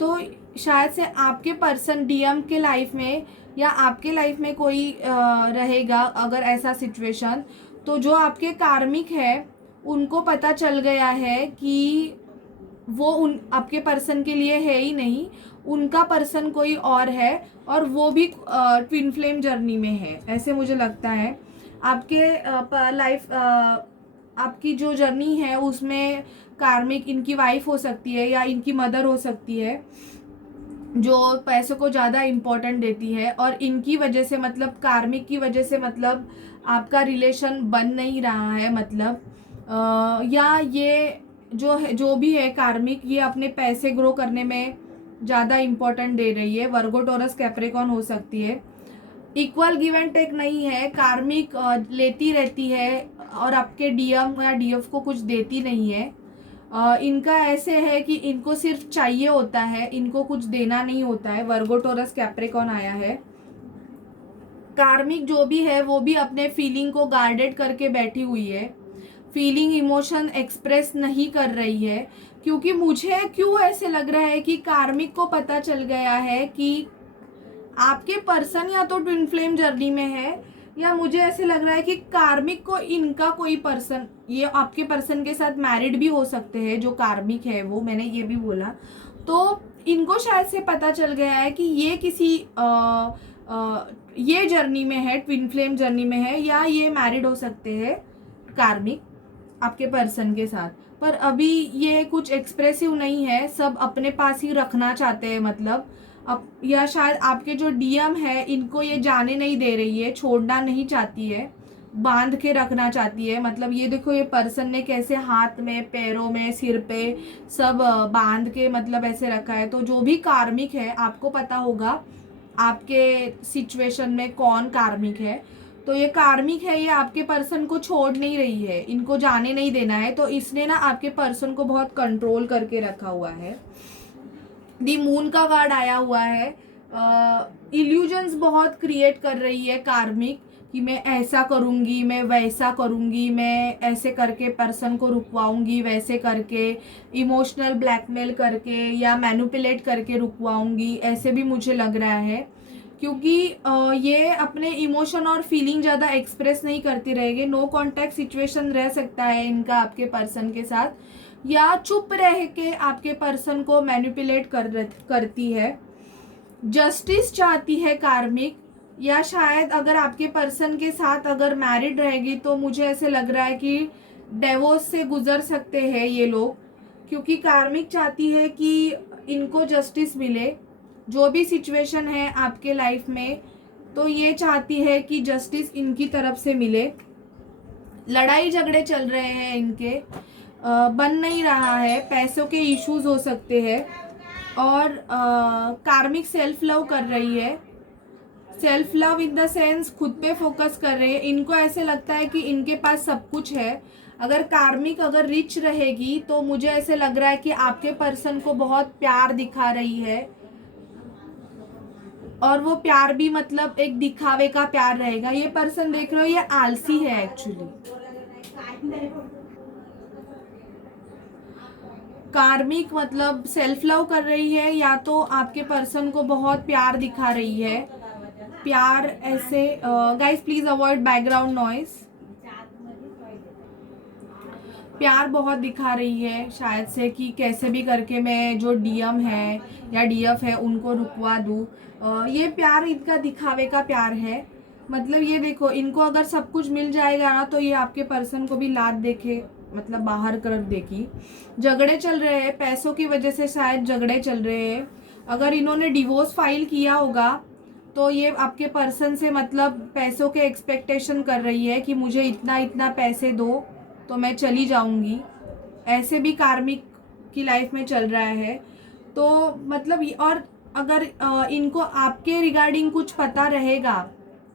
तो शायद से आपके पर्सन डीएम के लाइफ में या आपके लाइफ में कोई रहेगा अगर ऐसा सिचुएशन, तो जो आपके कार्मिक है उनको पता चल गया है कि वो उन आपके पर्सन के लिए है ही नहीं, उनका पर्सन कोई और है और वो भी ट्विन फ्लेम जर्नी में है, ऐसे मुझे लगता है। आपके लाइफ आपकी जो जर्नी है उसमें कार्मिक इनकी वाइफ हो सकती है या इनकी मदर हो सकती है जो पैसों को ज़्यादा इम्पोर्टेंट देती है और इनकी वजह से मतलब कार्मिक की वजह से मतलब आपका रिलेशन बन नहीं रहा है। मतलब या ये जो भी है कार्मिक, ये अपने पैसे ग्रो करने में ज़्यादा इम्पोर्टेंट दे रही है। वर्गो टोरस कैप्रिकॉर्न हो सकती है। इक्वल गिव एंड टेक नहीं है, कार्मिक लेती रहती है और आपके डीएम या डीएफ को कुछ देती नहीं है। इनका ऐसे है कि इनको सिर्फ चाहिए होता है, इनको कुछ देना नहीं होता है। वर्गो टोरस कैप्रिकॉर्न आया है। कार्मिक जो भी है वो भी अपने फीलिंग को गार्डेड करके बैठी हुई है, फीलिंग इमोशन एक्सप्रेस नहीं कर रही है क्योंकि मुझे क्यों ऐसे लग रहा है कि कार्मिक को पता चल गया है कि आपके पर्सन या तो ट्विन फ्लेम जर्नी में है या मुझे ऐसे लग रहा है कि कार्मिक को इनका कोई पर्सन, ये आपके पर्सन के साथ मैरिड भी हो सकते हैं जो कार्मिक है वो, मैंने ये भी बोला। तो इनको शायद से पता चल गया है कि ये किसी ये जर्नी में है, ट्विन फ्लेम जर्नी में है या ये मैरिड हो सकते हैं कार्मिक आपके पर्सन के साथ, पर अभी ये कुछ एक्सप्रेसिव नहीं है, सब अपने पास ही रखना चाहते हैं। मतलब अब या शायद आपके जो डीएम है इनको ये जाने नहीं दे रही है, छोड़ना नहीं चाहती है, बांध के रखना चाहती है। मतलब ये देखो ये पर्सन ने कैसे हाथ में, पैरों में, सिर पे सब बांध के मतलब ऐसे रखा है। तो जो भी कार्मिक है आपको पता होगा आपके सिचुएशन में कौन कार्मिक है। तो ये कार्मिक है, ये आपके पर्सन को छोड़ नहीं रही है, इनको जाने नहीं देना है। तो इसने ना आपके पर्सन को बहुत कंट्रोल करके रखा हुआ है। दी मून का कार्ड आया हुआ है। इल्यूजन्स बहुत क्रिएट कर रही है कार्मिक कि मैं ऐसा करूँगी, मैं वैसा करूँगी, मैं ऐसे करके पर्सन को रुकवाऊँगी, वैसे करके इमोशनल ब्लैकमेल करके या मैनिपुलेट करके रुकवाऊँगी, ऐसे भी मुझे लग रहा है क्योंकि ये अपने इमोशन और फीलिंग ज़्यादा एक्सप्रेस नहीं करती रहेगी। नो कॉन्टैक्ट सिचुएशन रह सकता है इनका आपके पर्सन के साथ, या चुप रह के आपके पर्सन को मैनिपुलेट करती है। जस्टिस चाहती है कार्मिक, या शायद अगर आपके पर्सन के साथ अगर मैरिड रहेगी तो मुझे ऐसे लग रहा है कि डिवोर्स से गुजर सकते हैं ये लोग, क्योंकि कार्मिक चाहती है कि इनको जस्टिस मिले। जो भी सिचुएशन है आपके लाइफ में, तो ये चाहती है कि जस्टिस इनकी तरफ से मिले। लड़ाई झगड़े चल रहे हैं इनके, बन नहीं रहा है, पैसों के इश्यूज हो सकते हैं और कार्मिक सेल्फ लव कर रही है। Self love in the sense खुद पे फोकस कर रहे हैं। इनको ऐसे लगता है कि इनके पास सब कुछ है। अगर कार्मिक अगर रिच रहेगी तो मुझे ऐसे लग रहा है कि आपके पर्सन को बहुत प्यार दिखा रही है और वो प्यार भी मतलब एक दिखावे का प्यार रहेगा। ये पर्सन देख रहे हो ये आलसी है एक्चुअली। कार्मिक मतलब सेल्फ लव कर रही है या तो आपके पर्सन को बहुत प्यार दिखा रही है। प्यार ऐसे guys please avoid background noise. प्यार बहुत दिखा रही है शायद से कि कैसे भी करके मैं जो डीएम है या डीएफ है उनको रुकवा दूँ। ये प्यार इनका दिखावे का प्यार है। मतलब ये देखो, इनको अगर सब कुछ मिल जाएगा ना तो ये आपके पर्सन को भी लात देखे मतलब बाहर कर देगी। झगड़े चल रहे हैं, पैसों की वजह से शायद झगड़े चल रहे हैं। अगर इन्होंने डिवोर्स फाइल किया होगा तो ये आपके पर्सन से मतलब पैसों के एक्सपेक्टेशन कर रही है कि मुझे इतना इतना पैसे दो तो मैं चली जाऊंगी, ऐसे भी कार्मिक की लाइफ में चल रहा है। तो मतलब और अगर इनको आपके रिगार्डिंग कुछ पता रहेगा,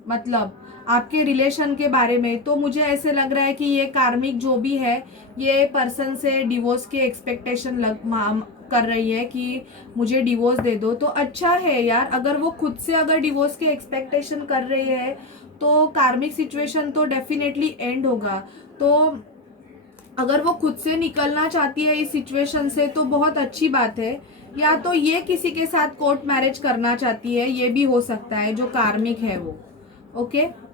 मतलब आपके रिलेशन के बारे में, तो मुझे ऐसे लग रहा है कि ये कार्मिक जो भी है ये पर्सन से डिवोर्स के एक्सपेक्टेशन कर रही है कि मुझे डिवोर्स दे दो। तो अच्छा है यार, अगर वो खुद से अगर डिवोर्स के एक्सपेक्टेशन कर रहे हैं तो कार्मिक सिचुएशन तो डेफिनेटली एंड होगा। तो अगर वो खुद से निकलना चाहती है इस सिचुएशन से तो बहुत अच्छी बात है, या तो ये किसी के साथ कोर्ट मैरिज करना चाहती है, ये भी हो सकता है, जो कार्मिक है वो। ओके,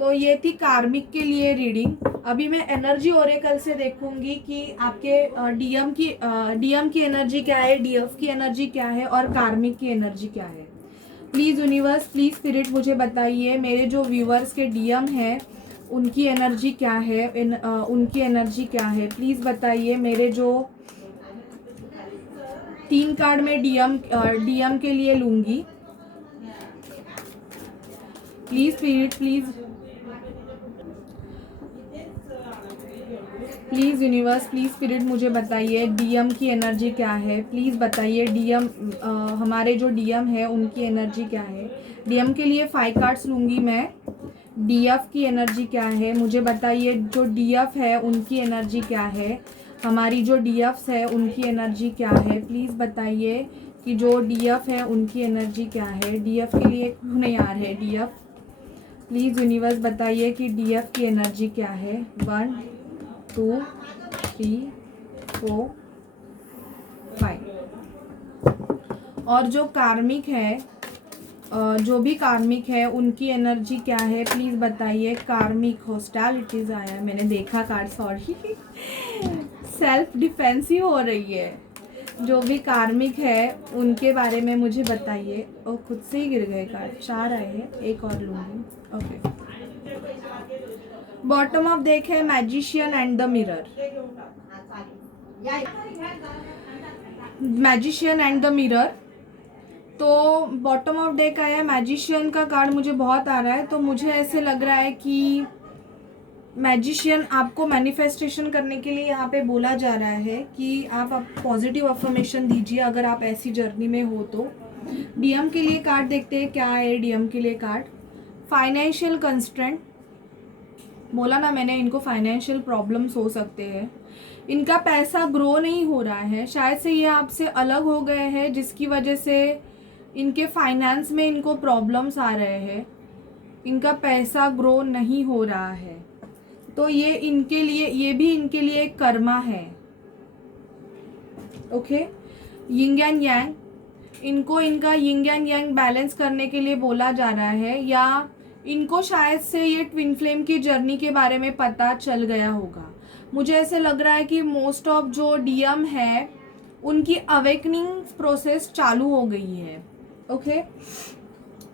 तो ये थी कार्मिक के लिए रीडिंग। अभी मैं एनर्जी ओरेकल से देखूंगी कि आपके डीएम की एनर्जी क्या है, डीएफ की एनर्जी क्या है और कार्मिक की एनर्जी क्या है। प्लीज़ यूनिवर्स, प्लीज़ स्पिरिट मुझे बताइए मेरे जो व्यूअर्स के डीएम हैं उनकी एनर्जी क्या है, उनकी एनर्जी क्या है। प्लीज़ बताइए मेरे जो 3 कार्ड में डीएम के लिए लूँगी। Please spirit, please universe, please spirit मुझे बताइए डीएम की एनर्जी क्या है। प्लीज़ बताइए डीएम, हमारे जो डीएम है उनकी एनर्जी क्या है। डीएम के लिए 5 कार्ड्स लूँगी मैं। डीएफ की एनर्जी क्या है मुझे बताइए, जो डीएफ है उनकी एनर्जी क्या है, हमारी जो डीएफ्स है उनकी एनर्जी क्या है। प्लीज़ बताइए कि जो डीएफ है उनकी एनर्जी क्या है। डीएफ के लिए क्यों नहीं आ रहे डीएफ, प्लीज़ यूनिवर्स बताइए कि डीएफ की एनर्जी क्या है। 1 2 3 4 5। और जो कार्मिक है, जो भी कार्मिक है उनकी एनर्जी क्या है प्लीज़ बताइए। कार्मिक हॉस्टालिटीज़ आया है, मैंने देखा कार्ड, सॉरी सेल्फ डिफेंस ही हो रही है। जो भी कार्मिक है उनके बारे में मुझे बताइए। और खुद से ही गिर गए कार्ड, 4 आए हैं, एक और लूँगी। ओके, बॉटम ऑफ डेक है magician and the mirror. Magician and the mirror. तो बॉटम ऑफ डेक आया है, मैजिशियन का कार्ड मुझे बहुत आ रहा है। तो मुझे ऐसे लग रहा है कि मैजिशियन आपको मैनिफेस्टेशन करने के लिए यहाँ पे बोला जा रहा है कि आप पॉजिटिव अफर्मेशन दीजिए अगर आप ऐसी जर्नी में हो तो। डीएम के लिए कार्ड देखते हैं क्या है। डीएम के लिए कार्ड फाइनेंशियल कंस्ट्रेंट, बोला ना मैंने, इनको फाइनेंशियल प्रॉब्लम्स हो सकते हैं। इनका पैसा ग्रो नहीं हो रहा है, शायद से ये आपसे अलग हो गए हैं जिसकी वजह से इनके फाइनेंस में इनको प्रॉब्लम्स आ रहे हैं। इनका पैसा ग्रो नहीं हो रहा है, तो ये इनके लिए, ये भी इनके लिए एक कर्मा है। ओके, यिंग एंड यांग, इनको इनका यिंग एंड यांग बैलेंस करने के लिए बोला जा रहा है, या इनको शायद से ये ट्विन फ्लेम की जर्नी के बारे में पता चल गया होगा। मुझे ऐसे लग रहा है कि मोस्ट ऑफ जो डीएम है उनकी अवेकनिंग प्रोसेस चालू हो गई है। ओके,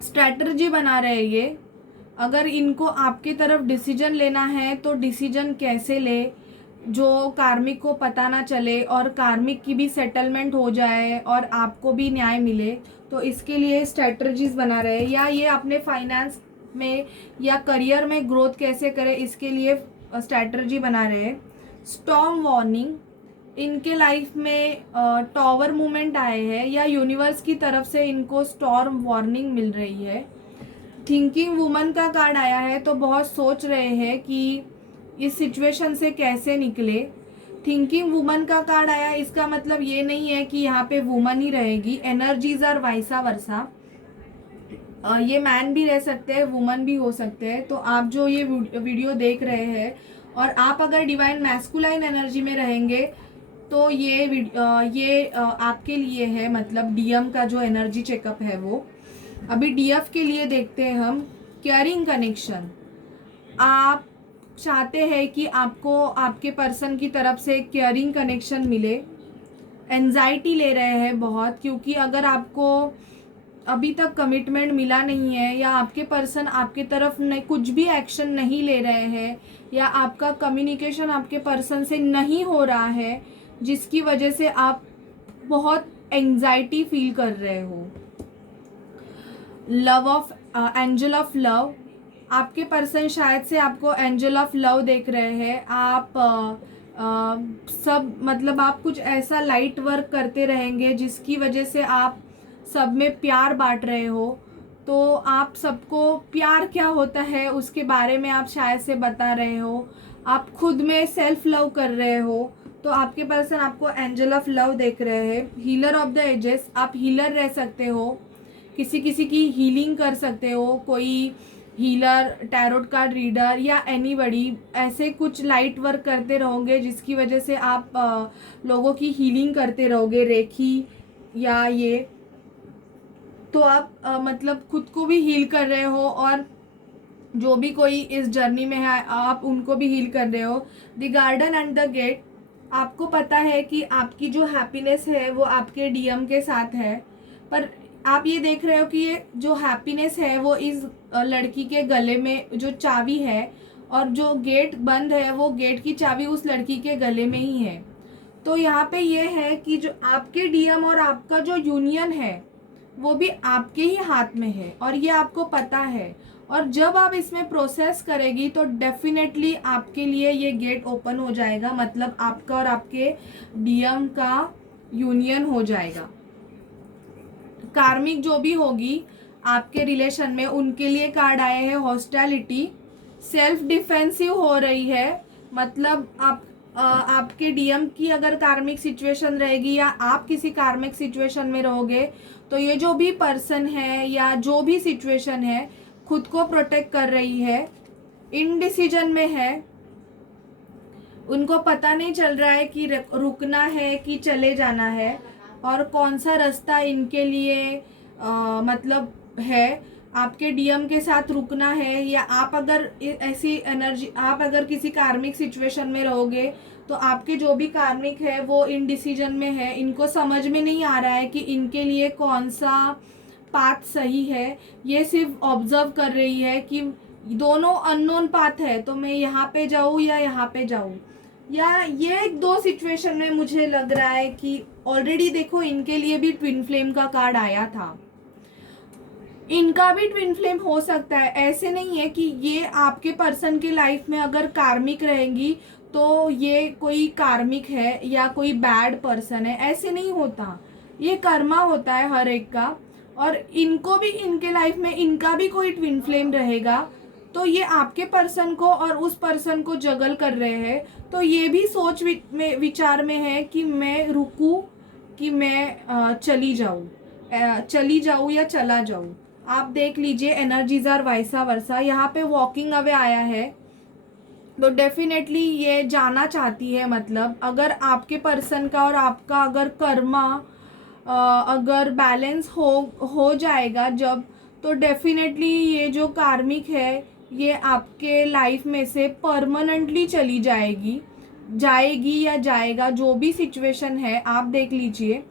स्ट्रैटेजी बना रहे ये, अगर इनको आपकी तरफ डिसीजन लेना है तो डिसीजन कैसे ले जो कार्मिक को पता ना चले और कार्मिक की भी सेटलमेंट हो जाए और आपको भी न्याय मिले, तो इसके लिए स्ट्रैटेजीज बना रहे हैं। या ये अपने फाइनेंस में या करियर में ग्रोथ कैसे करे इसके लिए स्ट्रैटेजी बना रहे हैं। स्टॉर्म वार्निंग, इनके लाइफ में टॉवर मूवमेंट आए हैं या यूनिवर्स की तरफ से इनको स्टॉर्म वार्निंग मिल रही है। थिंकिंग वुमन का कार्ड आया है, तो बहुत सोच रहे हैं कि इस सिचुएशन से कैसे निकले। थिंकिंग वुमन का कार्ड आया, इसका मतलब ये नहीं है कि यहाँ पे वुमन ही रहेगी, एनर्जीज और वाइसा वर्सा। ये मैन भी रह सकते हैं, वुमन भी हो सकते हैं। तो आप जो ये वीडियो देख रहे हैं और आप अगर डिवाइन मैस्कुलाइन एनर्जी में रहेंगे तो ये आपके लिए है, मतलब डीएम का जो एनर्जी चेकअप है वो। अभी डीएफ के लिए देखते हैं हम। केयरिंग कनेक्शन, आप चाहते हैं कि आपको आपके पर्सन की तरफ से केयरिंग कनेक्शन मिले। एंजाइटी ले रहे हैं बहुत, क्योंकि अगर आपको अभी तक कमिटमेंट मिला नहीं है या आपके पर्सन आपके तरफ कुछ भी एक्शन नहीं ले रहे हैं या आपका कम्युनिकेशन आपके पर्सन से नहीं हो रहा है, जिसकी वजह से आप बहुत एंजाइटी फील कर रहे हो। Love of angel of love, आपके पर्सन शायद से आपको एंजल ऑफ लव देख रहे हैं। आप सब मतलब आप कुछ ऐसा लाइट वर्क करते रहेंगे जिसकी वजह से आप सब में प्यार बांट रहे हो। तो आप सबको प्यार क्या होता है उसके बारे में आप शायद से बता रहे हो। आप खुद में सेल्फ लव कर रहे हो। तो आपके पर्सन आपको एंजल ऑफ लव देख रहे हैं। हीलर ऑफ द एजेस, आप हीलर रह सकते हो, किसी किसी की हीलिंग कर सकते हो, कोई हीलर, टैरोट कार्ड रीडर या एनीबडी, ऐसे कुछ लाइट वर्क करते रहोगे जिसकी वजह से आप लोगों की हीलिंग करते रहोगे, रेखी या ये। तो आप मतलब खुद को भी हील कर रहे हो और जो भी कोई इस जर्नी में है आप उनको भी हील कर रहे हो। The garden and the gate, आपको पता है कि आपकी जो हैप्पीनेस है वो आपके डीएम के साथ है, पर आप ये देख रहे हो कि ये जो हैप्पीनेस है वो इस लड़की के गले में जो चाबी है, और जो गेट बंद है वो गेट की चाबी उस लड़की के गले में ही है। तो यहाँ पे ये है कि जो आपके डीएम और आपका जो यूनियन है वो भी आपके ही हाथ में है और ये आपको पता है। और जब आप इसमें प्रोसेस करेगी तो डेफिनेटली आपके लिए ये गेट ओपन हो जाएगा, मतलब आपका और आपके डीएम का यूनियन हो जाएगा। कार्मिक जो भी होगी आपके रिलेशन में, उनके लिए कार्ड आए हैं हॉस्टिलिटी, सेल्फ डिफेंसिव हो रही है, मतलब आपके डीएम की अगर कार्मिक सिचुएशन रहेगी या आप किसी कार्मिक सिचुएशन में रहोगे तो ये जो भी पर्सन है या जो भी सिचुएशन है खुद को प्रोटेक्ट कर रही है, इनडिसीजन में है, उनको पता नहीं चल रहा है कि रुकना है कि चले जाना है और कौन सा रास्ता इनके लिए मतलब है। आपके डीएम के साथ रुकना है या आप अगर ऐसी एनर्जी, आप अगर किसी कार्मिक सिचुएशन में रहोगे तो आपके जो भी कार्मिक है वो इनडिसीजन में है, इनको समझ में नहीं आ रहा है कि इनके लिए कौन सा पाथ सही है। ये सिर्फ ऑब्जर्व कर रही है कि दोनों अननोन पाथ है, तो मैं यहाँ पे जाऊँ या यहाँ पे जाऊँ। या ये दो सिचुएशन में मुझे लग रहा है कि ऑलरेडी देखो इनके लिए भी ट्विन फ्लेम का कार्ड आया था, इनका भी ट्विन फ्लेम हो सकता है। ऐसे नहीं है कि ये आपके पर्सन के लाइफ में अगर कार्मिक रहेंगी तो ये कोई कार्मिक है या कोई बैड पर्सन है, ऐसे नहीं होता। ये कर्मा होता है हर एक का, और इनको भी इनके लाइफ में इनका भी कोई ट्विन फ्लेम रहेगा। तो ये आपके पर्सन को और उस पर्सन को जगल कर रहे हैं, तो ये भी सोच में विचार में है कि मैं रुकूं कि मैं चली जाऊं या चला जाऊं। आप देख लीजिए एनर्जीज आर वाइसा वर्सा, यहाँ पे वॉकिंग अवे आया है, तो डेफिनेटली ये जाना चाहती है। मतलब अगर आपके पर्सन का और आपका अगर कर्मा अगर बैलेंस हो जाएगा जब, तो डेफिनेटली ये जो कार्मिक है ये आपके लाइफ में से परमानेंटली चली जाएगी या जाएगा, जो भी सिचुएशन है। आप देख लीजिए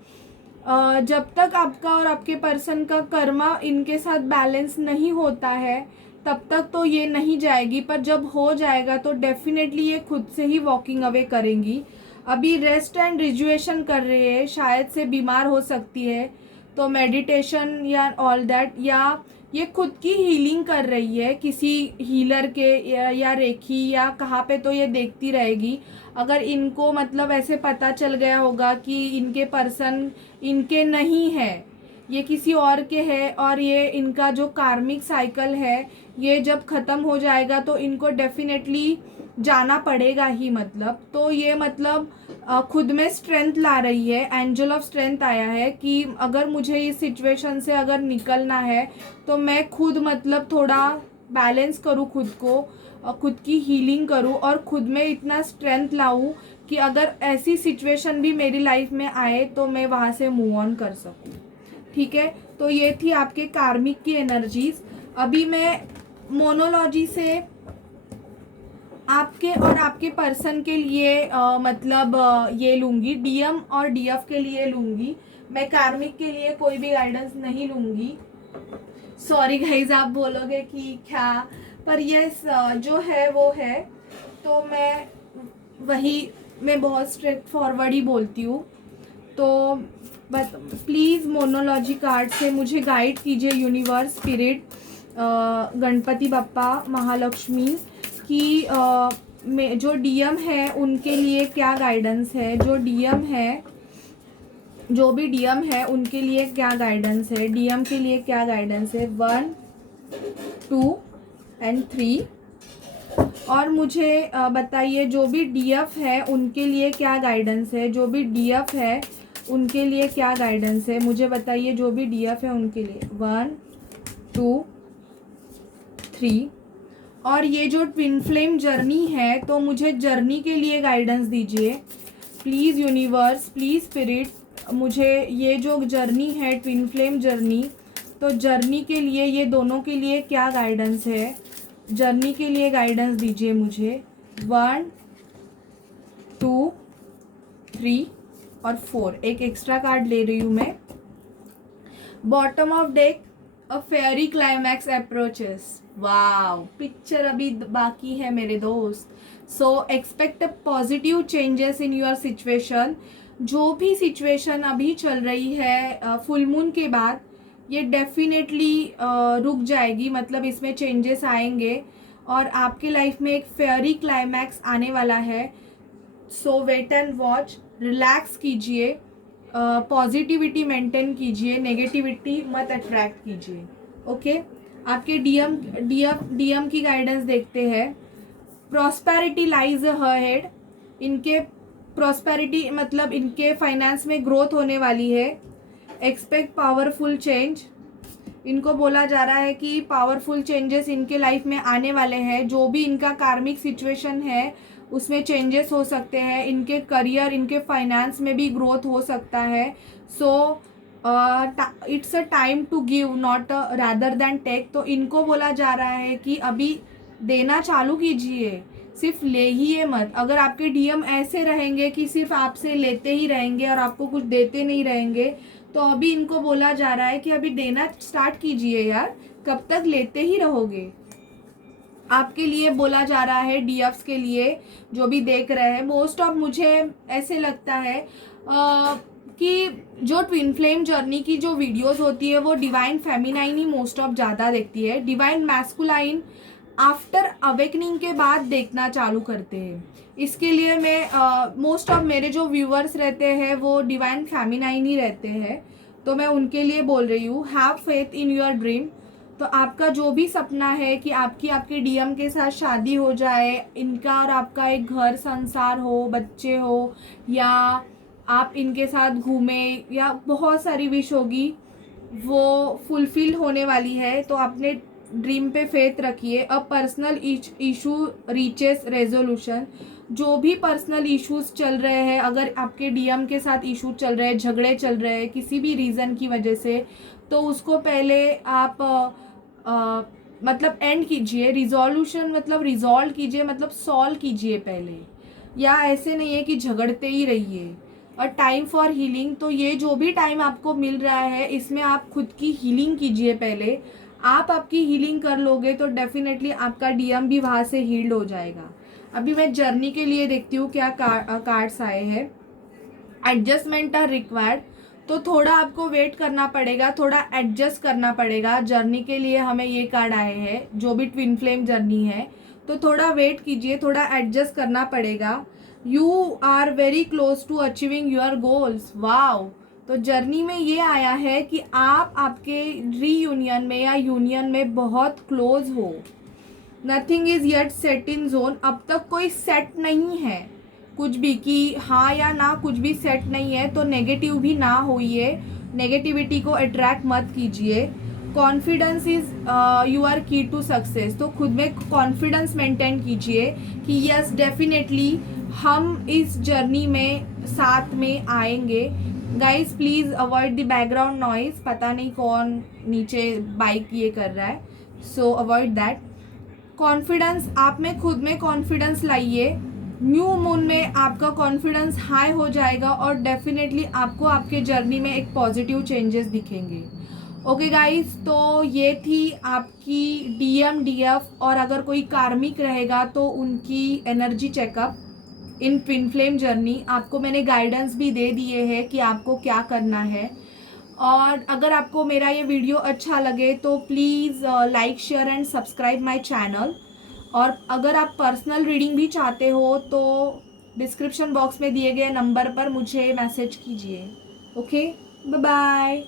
जब तक आपका और आपके पर्सन का कर्मा इनके साथ बैलेंस नहीं होता है तब तक तो ये नहीं जाएगी, पर जब हो जाएगा तो डेफिनेटली ये खुद से ही वॉकिंग अवे करेंगी। अभी रेस्ट एंड रिजुएशन कर रहे हैं, शायद से बीमार हो सकती है, तो मेडिटेशन या ऑल दैट, या ये खुद की हीलिंग कर रही है किसी हीलर के या रेखी या कहाँ पे, तो ये देखती रहेगी। अगर इनको मतलब ऐसे पता चल गया होगा कि इनके पर्सन इनके नहीं है, ये किसी और के है, और ये इनका जो कार्मिक साइकिल है ये जब ख़त्म हो जाएगा तो इनको डेफिनेटली जाना पड़ेगा ही। मतलब तो ये मतलब खुद में स्ट्रेंथ ला रही है, एंजल ऑफ स्ट्रेंथ आया है कि अगर मुझे इस सिचुएशन से अगर निकलना है तो मैं खुद मतलब थोड़ा बैलेंस करूँ खुद को, खुद की हीलिंग करूँ और खुद में इतना स्ट्रेंथ लाऊँ कि अगर ऐसी सिचुएशन भी मेरी लाइफ में आए तो मैं वहाँ से मूव ऑन कर सकूँ। ठीक है, तो ये थी आपके कार्मिक की एनर्जीज। अभी मैं मोनोलॉजी से आपके और आपके पर्सन के लिए मतलब ये लूँगी, डीएम और डीएफ के लिए लूँगी, मैं कार्मिक के लिए कोई भी गाइडेंस नहीं लूँगी। सॉरी गाइज, आप बोलोगे कि क्या, पर ये जो है वो है, तो मैं बहुत स्ट्रेट फॉरवर्ड ही बोलती हूँ। तो बट प्लीज़ मोनोलॉजी कार्ड से मुझे गाइड कीजिए यूनिवर्स, स्पिरिट, गणपति बप्पा, महालक्ष्मी की जो डीएम है उनके लिए क्या गाइडेंस है, जो डीएम है, जो भी डीएम है उनके लिए क्या गाइडेंस है, डीएम के लिए क्या गाइडेंस है, 1 2 एंड 3। और मुझे बताइए जो भी डीएफ है उनके लिए क्या गाइडेंस है, जो भी डीएफ है उनके लिए क्या गाइडेंस है, मुझे बताइए जो भी डीएफ है उनके लिए, 1 2 3। और ये जो ट्विन फ्लेम जर्नी है तो मुझे जर्नी के लिए गाइडेंस दीजिए प्लीज़ यूनिवर्स, प्लीज़ स्पिरिट, मुझे ये जो जर्नी है ट्विन फ्लेम जर्नी, तो जर्नी के लिए ये दोनों के लिए क्या गाइडेंस है, जर्नी के लिए गाइडेंस दीजिए मुझे, 1 2 3 और 4। एक एक्स्ट्रा कार्ड ले रही हूँ मैं। Bottom of deck, a fairy climax approaches. Wow, picture अभी बाकी है मेरे दोस्त। So expect a positive changes in your situation. जो भी सिचुएशन अभी चल रही है फुल मून के बाद, ये डेफिनेटली रुक जाएगी, मतलब इसमें चेंजेस आएंगे और आपके लाइफ में एक फेयरी क्लाइमैक्स आने वाला है। सो वेट एंड वॉच, रिलैक्स कीजिए, पॉजिटिविटी मेंटेन कीजिए, नेगेटिविटी मत अट्रैक्ट कीजिए। ओके, आपके डीएम की गाइडेंस देखते हैं। प्रॉस्पेरिटी लाइज अहेड, इनके प्रॉस्पेरिटी मतलब इनके फाइनेंस में ग्रोथ होने वाली है। एक्सपेक्ट पावरफुल चेंज, इनको बोला जा रहा है कि पावरफुल चेंजेस इनके लाइफ में आने वाले हैं। जो भी इनका कार्मिक सिचुएशन है उसमें चेंजेस हो सकते हैं, इनके करियर, इनके फाइनेंस में भी ग्रोथ हो सकता है। So it's a time to give not rather than take. तो इनको बोला जा रहा है कि अभी देना चालू कीजिए, सिर्फ ले ही मत। अगर आपके डीएम ऐसे रहेंगे कि सिर्फ आपसे लेते ही रहेंगे और आपको कुछ देते नहीं रहेंगे, तो अभी इनको बोला जा रहा है कि अभी देना स्टार्ट कीजिए यार, कब तक लेते ही रहोगे। आपके लिए बोला जा रहा है, डीएफ्स के लिए जो भी देख रहे हैं, मोस्ट ऑफ मुझे ऐसे लगता है कि जो ट्विन फ्लेम जर्नी की जो वीडियोस होती है वो divine feminine he most of ज़्यादा देखती है। डिवाइन मैस्कुलाइन आफ्टर अवेकनिंग के बाद देखना चालू करते हैं। इसके लिए मैं मोस्ट ऑफ मेरे जो व्यूअर्स रहते हैं वो डिवाइन फेमिनाइन ही रहते हैं, तो मैं उनके लिए बोल रही हूँ, have faith in your dream. तो आपका जो भी सपना है कि आपके डीएम के साथ शादी हो जाए, इनका और आपका एक घर संसार हो, बच्चे हो, या आप इनके साथ घूमें, या बहुत सारी विश होगी, वो फुलफिल होने वाली है। तो आपने ड्रीम पे फेथ रखिए। A personal issue reaches resolution, जो भी पर्सनल इश्यूज चल रहे हैं, अगर आपके डीएम के साथ इशू चल रहे हैं, झगड़े चल रहे हैं किसी भी रीज़न की वजह से, तो उसको पहले आप मतलब एंड कीजिए। रिजोल्यूशन मतलब रिजॉल्व कीजिए, मतलब सॉल्व कीजिए पहले, या ऐसे नहीं है कि झगड़ते ही रहिए। और टाइम फॉर हीलिंग, तो ये जो भी टाइम आपको मिल रहा है इसमें आप खुद की हीलिंग कीजिए पहले। आप आपकी हीलिंग कर लोगे तो डेफिनेटली आपका डीएम भी वहाँ से हील्ड हो जाएगा। अभी मैं जर्नी के लिए देखती हूँ क्या कार्ड्स आए हैं। एडजस्टमेंट आर रिक्वायर्ड, तो थोड़ा आपको वेट करना पड़ेगा, थोड़ा एडजस्ट करना पड़ेगा। जर्नी के लिए हमें ये कार्ड आए हैं, जो भी ट्विन फ्लेम जर्नी है, तो थोड़ा वेट कीजिए, थोड़ा एडजस्ट करना पड़ेगा। You are very close to achieving your goals. Wow, तो जर्नी में ये आया है कि आप आपके रीयूनियन में या यूनियन में बहुत क्लोज हो। Nothing is yet set in zone, अब तक कोई सेट नहीं है कुछ भी, कि हाँ या ना, कुछ भी सेट नहीं है। तो नेगेटिव भी ना होइए, नेगेटिविटी को अट्रैक्ट मत कीजिए। कॉन्फिडेंस इज योर की टू सक्सेस, तो खुद में कॉन्फिडेंस मेंटेन कीजिए कि यस डेफिनेटली हम इस जर्नी में साथ में आएंगे। Guys please avoid the background noise, पता नहीं कौन नीचे बाइक ये कर रहा है, सो अवॉइड दैट। कॉन्फिडेंस, आप में खुद में कॉन्फिडेंस लाइए। न्यू मून में आपका कॉन्फिडेंस हाई हो जाएगा और डेफिनेटली आपको आपके जर्नी में एक पॉजिटिव चेंजेस दिखेंगे। ओके गाइस, तो ये थी आपकी डीएम डीएफ, और अगर कोई कार्मिक रहेगा तो उनकी एनर्जी चेकअप। इन ट्विन फ्लेम जर्नी। आपको मैंने गाइडेंस भी दे दिए हैं कि आपको क्या करना है। और अगर आपको मेरा ये वीडियो अच्छा लगे तो please like share and subscribe my channel. और अगर आप पर्सनल रीडिंग भी चाहते हो तो डिस्क्रिप्शन बॉक्स में दिए गए नंबर पर मुझे मैसेज कीजिए। Okay, bye bye.